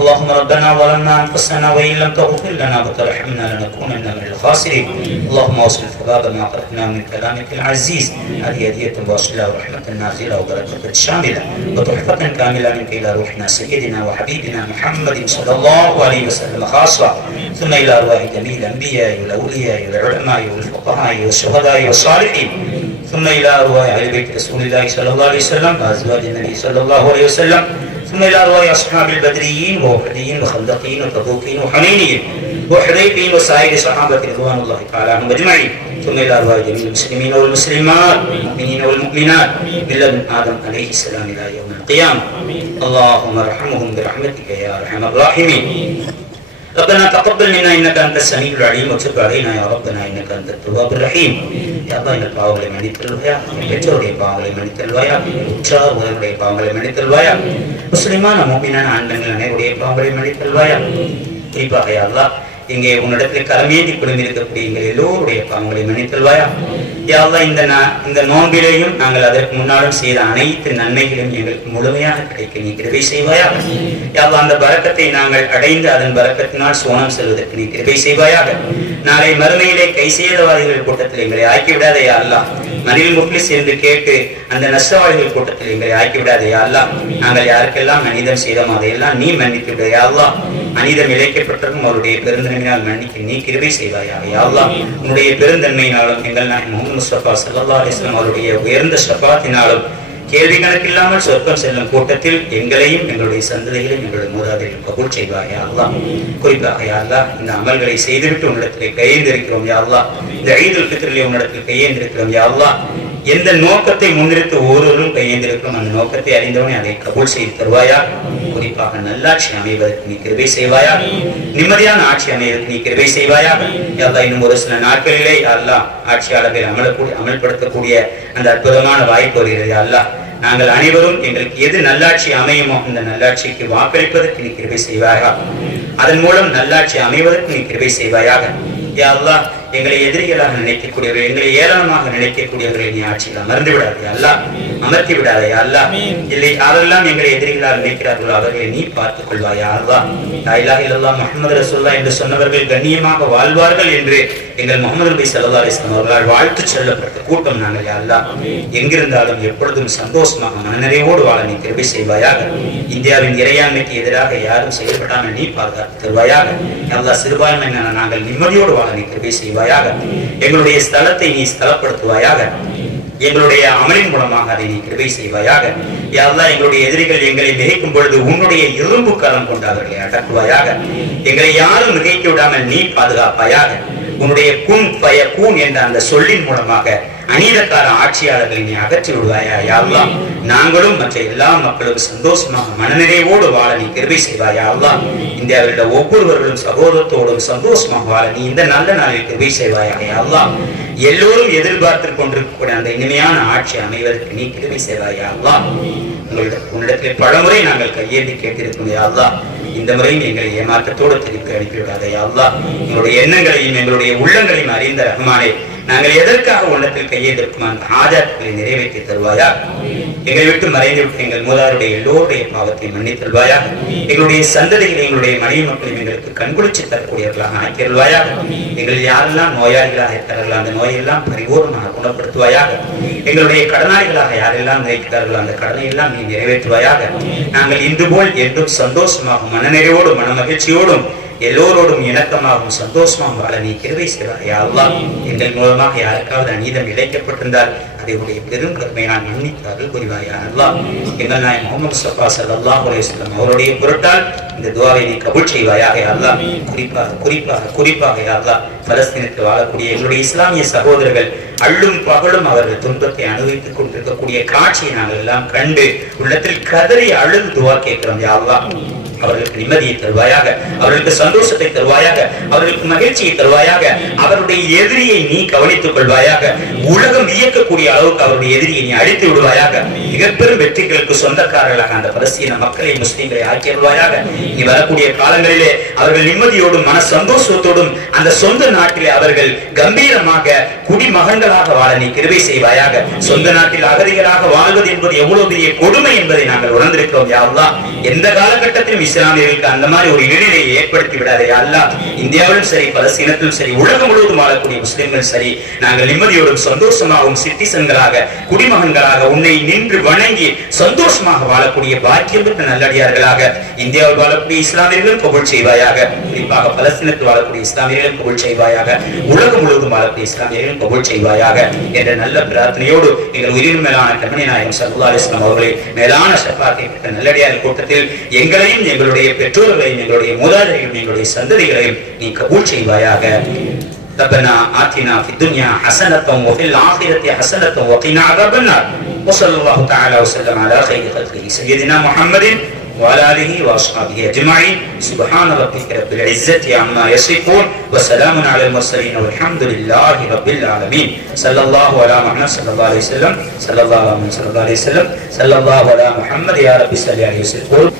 اللهم ربنا ظلمنا انفسنا وان لم تغفر لنا وترحمنا لنكونن من الخاسرين. اللهم اوصل ثواب ما قرأنا من كلامك العزيز هذه هدية واصلة ورحمة نازلة وبركة شاملة وتحفة كاملة منك إلى روحنا سيدنا وحبيبنا محمد صلى الله عليه وسلم خاصة، ثم إلى أرواح جميع الأنبياء والأولياء والعلماء والفقهاء والشهداء والصالحين، ثم إلى أرواح أهل بيت رسول الله صلى الله عليه وسلم وأزواج النبي صلى الله عليه وسلم، ثم إلى أرواح أصحاب البدريين وأحديين وخندقين وتبوكين وحنينيين وحديبين وسائر صحابة رضوان الله تعالى عنهم أجمعين، ثم إلى أرواح جميع المسلمين والمسلمات والمؤمنين والمؤمنات من لدن آدم عليه السلام إلى يوم القيامة. اللهم ارحمهم برحمتك يا أرحم الراحمين. ربنا تقبل منا إنك أنت السميع العليم وتب علينا يا ربنا إنك أنت التواب الرحيم. يا الله எங்கள் பாவங்களை மன்னித்தருள்வாயா, பெற்றோருடைய பாவங்களை மன்னித்தருள்வாயா, உற்றார் உறவுடைய பாவங்களை மன்னித்தருள்வாயா, முஸ்லிமான மூமினான ஆண்கள் அனைவருடைய பாவங்களை மன்னித்தருள்வாயா. குறிப்பாக யா அல்லாஹ் இங்கே உன்னிடத்தில் கரமேந்தி குழுமிருக்கக்கூடிய எங்கள் எல்லோருடைய பாவங்களை மன்னித்தருள்வாயா. யா அல்லாஹ் இந்த நோன்பிலேயும் நாங்கள் அதற்கு முன்னாலும் செய்த அனைத்து நன்மைகளும் எங்களுக்கு முழுமையாக கிடைக்க நீ கிருபை செய்வாயாக. யா அல்லாஹ் அந்த பரக்கத்தை நாங்கள் அடைந்து அதன் பரக்கத்தினால் சோனம் செல்வதற்கு நீ கிருபை செய்வாயாக. நாளை மறுமையிலே கை செய்தவாதிகள் கூட்டத்தில் எங்களை ஆக்கிவிடாதே யா அல்லாஹ். மனில் முப்ளிஸ் என்று கேட்டு அந்த நஷ்டவாதிகள் கூட்டத்தில் எங்களை ஆக்கிவிடாதே யா அல்லாஹ். நாங்கள் யாருக்கெல்லாம் மனிதம் செய்தோம் அதையெல்லாம் நீ மன்னித்து விட யா அல்லாஹ். மனிதம் இழைக்கப்பட்டதும் அவருடைய பெருந்தன்மையினால் மன்னிக்க நீ கிருபை செய்வாயாக யா அல்லாஹ். உன்னுடைய பெருந்தன்மையினாலும் எங்கள் நாயகம் முஹம்மது முஸ்தபா ஸல்லல்லாஹு அலைஹி வஸல்லம் அவருடைய உயர்ந்த ஷஃபாத்தினாலும் கேள்வி கணக்கில்லாமல் சொர்க்கம் செல்லும் கூட்டத்தில் எங்களையும் எங்களுடைய சந்ததிகளையும் எங்களுடைய மூதாதையும் கபூல் செய்வாய் யா அல்லாஹ். குறிப்பாக யா அல்லாஹ் இந்த அமல்களை செய்துவிட்டு உன்னிடத்திலே கையேந்திருக்கிறோம் யா அல்லாஹ். இந்த ஈதுல் ஃபித்ரிலே உன்னிடத்தில் கையேந்திருக்கிறோம் யா அல்லாஹ். எந்த நோக்கத்தை முன்னிறுத்து ஒவ்வொருவரும் கையேந்திருக்கிறோம் அந்த நோக்கத்தை அறிந்தவனே அதை கபூல் செய்து தருவாயா. குறிப்பாக நல்லாட்சி அமைவதற்கு நீ கிருபை செய்வாயா, நிம்மதியான ஆட்சி அமைவதற்கு நீ கிருபை செய்வாயா. யா அல்லாஹ் இன்னும் ஒரு சில நாட்களிலே யா அல்லாஹ் ஆட்சியாளர்கள் அமல்படுத்தக்கூடிய அந்த அற்புதமான வாய்ப்பு வருகிறது யா அல்லாஹ். நாங்கள் அனைவரும் எங்களுக்கு எது நல்லாட்சி அமையுமோ அந்த நல்லாட்சிக்கு வாக்களிப்பதற்கு நீ கிருபை செய்வாயா. அதன் மூலம் நல்லாட்சி அமைவதற்கு நீ கிருபை செய்வாயாக. யா அல்லாஹ் எங்களை எதிரிகளாக நினைக்கக்கூடியவர்கள், எங்களை ஏளனமாக நினைக்கக்கூடியவர்களை நீ ஆட்சியில் அமர்ந்து விடாதே அல்லாஹ், அமர்த்தி விடாதே அல்லாஹ். இல்லை யாரெல்லாம் எங்களை எதிரிகளாக நினைக்கிறார்களோ அவர்களை நீ பார்த்துக் கொள்வாயா அல்லாஹ். லா இலாஹ இல்லல்லாஹ் முஹம்மது ரசூலுல்லாஹ் என்று சொன்னவர்கள் கண்ணியமாக வாழ்வார்கள் என்று எங்கள் முஹம்மது நபி ஸல்லல்லாஹு அலைஹி வஸல்லம் அவர்களால் வாழ்த்து சொல்லப்பட்ட கூட்டம் நாங்கள் யா அல்லாஹ். எங்கிருந்தாலும் எப்பொழுதும் சந்தோஷமாக மனநிறைவோடு வாழ நீ கிருபை செய்வாயாக. இந்தியாவின் இறையாண்மைக்கு எதிராக யாரும் செயல்படாமல் நீ பாதுகாத்து தருவாயாக. யா அல்லாஹ் சிறுபான்மையின நாங்கள் நிம்மதியோடு வாழ நீ கிருபை செய்வாயாக. எங்களுடைய ஸ்தலத்தை நீ ஸ்தலப்படுத்துவாயாக. எங்களுடைய அமலின் மூலமாக அதை நீ கிருபை செய்வாயாக. யா அல்லாஹ் எங்களுடைய எதிரிகள் எங்களை மிகைக்கும் பொழுது உன்னுடைய இரும்பு கரம் கொண்டு அவர்களை அடக்குவாயாக. எங்களை யாரும் மிகைக்க விடாமல் நீ பாதுகாப்பாயாக. உன்னுடைய குன் பய கூன் என்ற அந்த சொல்லின் மூலமாக அநீதக்கார ஆட்சியாளர்களை நீ அகற்றி விடுவாயா யா அல்லாஹ். நாங்களும் மற்ற எல்லா மக்களும் சந்தோஷமாக மனநிறைவோடு வாழ நீ கிருபை செய்வாயா அல்லாஹ். இந்தியாவில் ஒவ்வொருவர்களும் சகோதரத்தோடும் சந்தோஷமாக வாழ நீ இந்த நல்ல நாளில் கிருபை செய்வாயா யா அல்லாஹ். எல்லோரும் எதிர்பார்த்து கொண்டிருக்கக்கூடிய அந்த இனிமையான ஆட்சி அமைவதற்கு நீ கிருபை செய்வாயா அல்லாஹ். உன்னிடத்தில் பலமுறை நாங்கள் கையேந்தி கேட்டிருக்கோம் யா அல்லாஹ். இந்த முறையும் எங்களை ஏமாற்றத்தோடு திருப்பி அனுப்பிவிடாதே யா அல்லாஹ். எங்களுடைய எண்ணங்களையும் எங்களுடைய உள்ளங்களையும் அறிந்த ரஹ்மானே, நாங்கள் எதற்காக உள்ளத்தில் கையெழுத்திருக்கும் அந்த ஆஜாத்துக்களை நிறைவேற்றி தருவாயா. எங்களை விட்டு மறைந்து விட்டு எங்கள் மூதாருடைய எல்லோருடைய பாவத்தை மன்னித்து தருவாயா. எங்களுடைய சந்ததிகளை எங்களுடைய மனைவி மக்களையும் எங்களுக்கு கண்குளிச்சு தரக்கூடியவர்களாக ஆக்கிடுவாயாக. எங்கள் யாரெல்லாம் நோயாளிகளாக இருக்கிறார்களோ அந்த நோயெல்லாம் பரிபூர்ணமாக குணப்படுத்துவாயாக. எங்களுடைய கடனாளிகளாக யாரெல்லாம் நினைக்கிறார்களோ அந்த கடனை எல்லாம் நீ நிறைவேற்றுவாயாக. நாங்கள் இன்று போல் என்றும் சந்தோஷமாகவும் மனநிறைவோடும் மன மகிழ்ச்சியோடும் எல்லோரோடும் இணக்கமாகவும் சந்தோஷமாகவும் வாழ நீ கிருபை செய்வாய் யா அல்லாஹ். எங்கள் மூலமாக யாருக்காவது அநீதம் இழைக்கப்பட்டிருந்தால் அதனுடைய பெரும் கருமை நான் மன்னித்து அருள் புரிவாய் யா அல்லாஹ். எங்கள் நாயகம் முஹம்மது முஸ்தபா ஸல்லல்லாஹு அலைஹி வஸல்லம் அவருடைய பொருட்டால் இந்த துஆவை நீ கபூல் செய்வாயாக யா அல்லாஹ். குறிப்பாக யா அல்லாஹ் பலஸ்தீனத்தில் வாழக்கூடிய எங்களுடைய இஸ்லாமிய சகோதரர்கள் அள்ளும் பகலும் அவர்கள் துன்பத்தை அனுபவித்துக் கொண்டிருக்கக்கூடிய காட்சியை நாங்கள் எல்லாம் கண்டு உள்ளத்தில் கதறி அழுது துஆ கேட்கிறோம் யா அல்லாஹ். அவர்களுக்கு நிம்மதியை தருவாயாக, அவர்களுக்கு சந்தோஷத்தை தருவாயாக, அவர்களுக்கு மகிழ்ச்சியை தருவாயாக. அவருடைய எதிரியை நீ கவனித்துக் கொள்வாயாக. உலகம் இயக்கக்கூடிய அளவுக்கு அவருடைய எதிரியை நீ அழித்து விடுவாயாக. மிகப்பெரும் வெற்றிகளுக்கு சொந்தக்காரர்களாக அந்த பலஸ்தீன மக்களை முஸ்லிம்களை ஆக்கிடுவாயாக. நீ வரக்கூடிய காலங்களிலே அவர்கள் நிம்மதியோடும் மன சந்தோஷத்தோடும் அந்த சொந்த நாட்டிலே அவர்கள் கம்பீரமாக குடிமகன்களாக வாழ நீ கிருபை செய்வாயாக. சொந்த நாட்டில் அகதிகளாக வாழ்வது என்பது எவ்வளவு பெரிய கொடுமை என்பதை நாங்கள் உணர்ந்திருக்கிறோம் யா அல்லாஹ். எந்த காலகட்டத்திலும் இஸ்லாமியர்களுக்கு அந்த மாதிரி ஒரு இடைநிலையை ஏற்படுத்தி விடாதே யா அல்லாஹ். இந்தியாவிலும் சரி பலஸ்தீனத்திலும் சரி உலகம் முழுவதும் வாழக்கூடிய முஸ்லிம்கள் சரி நாங்கள் நிம்மதியோடும் சந்தோஷமாகவும் சிட்டிசன்களாக குடிமகன்களாக உன்னை நின்று வணங்கி சந்தோஷமாக வாழக்கூடிய பாக்கியம் பெற்ற நல்லடியார்களாக இந்தியாவில் வாழக்கூடிய இஸ்லாமியர்களும் கபூல் செய்வாயாக. குறிப்பாக பலஸ்தீனத்தில் வாழக்கூடிய இஸ்லாமியர்களும் கபூல் செய்வாயாக. உலகம் முழுவதும் வாழக்கூடிய இஸ்லாமியர்களும் கபூல் செய்வாயாக என்ற நல்ல பிரார்த்தனையோடு எங்கள் உயிரின் மேலான கண்மணி நாயகம் ஸல்லல்லாஹு அலைஹி வஸல்லம் அவர்களை மேலான ஷஃபாத்தை பெற்ற நல்லடியார் கூட்டத்தில் எங்களையும் எங்களுடைய பெற்றோர்களையும் எங்களுடைய மூதாதையரையும் எங்களுடைய சந்ததிகளையும் நீ கபூல் செய்வாயாக. ربنا آتنا في الدنيا حسنة وفي الآخرة حسنة وقنا عذاب النار وصلى الله تعالى وسلم على خير خلقه سيدنا محمد وعلى آله وأصحابه أجمعين سبحان ربك رب العزة عما يصفون وسلام على المرسلين والحمد لله رب العالمين صلى الله على محمد صلى الله عليه وسلم صلى الله على محمد صلى الله عليه وسلم صلى الله على محمد يا رب صل عليه وسلم.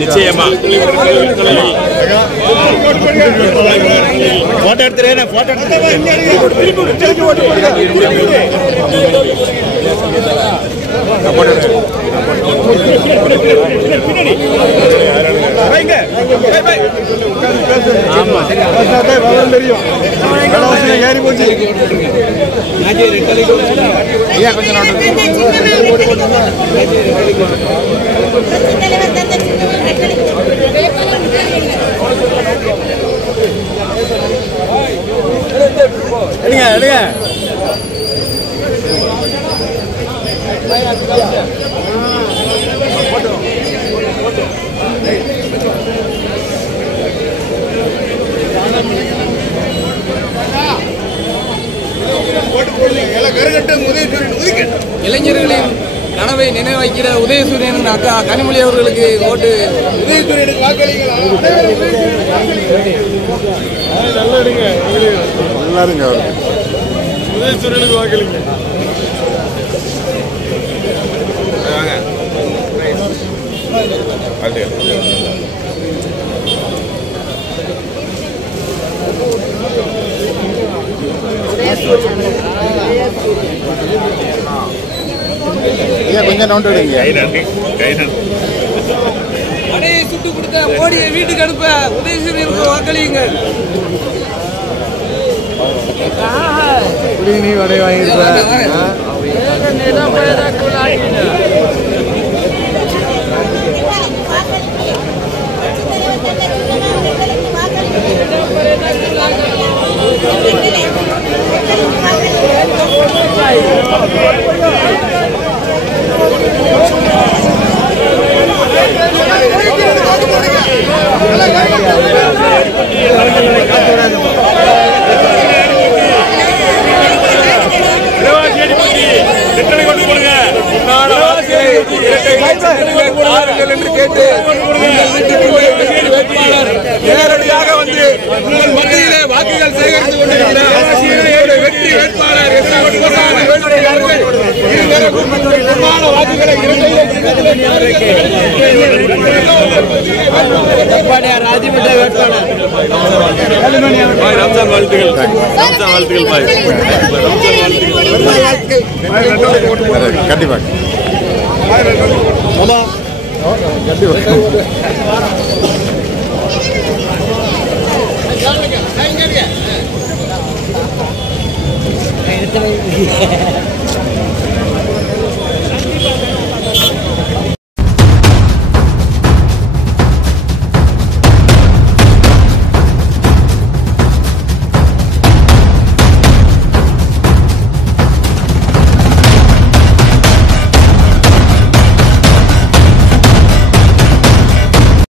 நிச்சயமா போட்டோ எடுத்துறேன் போட்டோ ஆமா இளைஞர்களின் கனவை நினைவாக்கிற உதயசூரியன் அக்கா கனிமொழி அவர்களுக்கு ஓட்டு. உதயசூரியனுக்கு வாக்களிக்கலாம். உதயசூரியனுக்கு வாக்களிங்க. கொஞ்சம் நோண்டு அடையை சுட்டு கொடுத்த மோடியை வீட்டுக்கு அனுப்ப உதயசூரியனுக்கு வாக்களியுங்கள். நீ வடை என்று கேட்டு வேட்பாளர் நேரடியாக வந்து உங்கள் மத்தியிலே வாக்குகள் சேகரித்துக் கொண்டிருக்கிறார். வெற்றி வேட்பாளர் வாக்குகளை ராஜிமன்ற வேட்பாளர் ரம்ஜான் வாழ்த்துக்கள். ரம்ஜான் வாழ்த்துக்கள் பாய். கண்டிப்பாக கண்டிப்பாக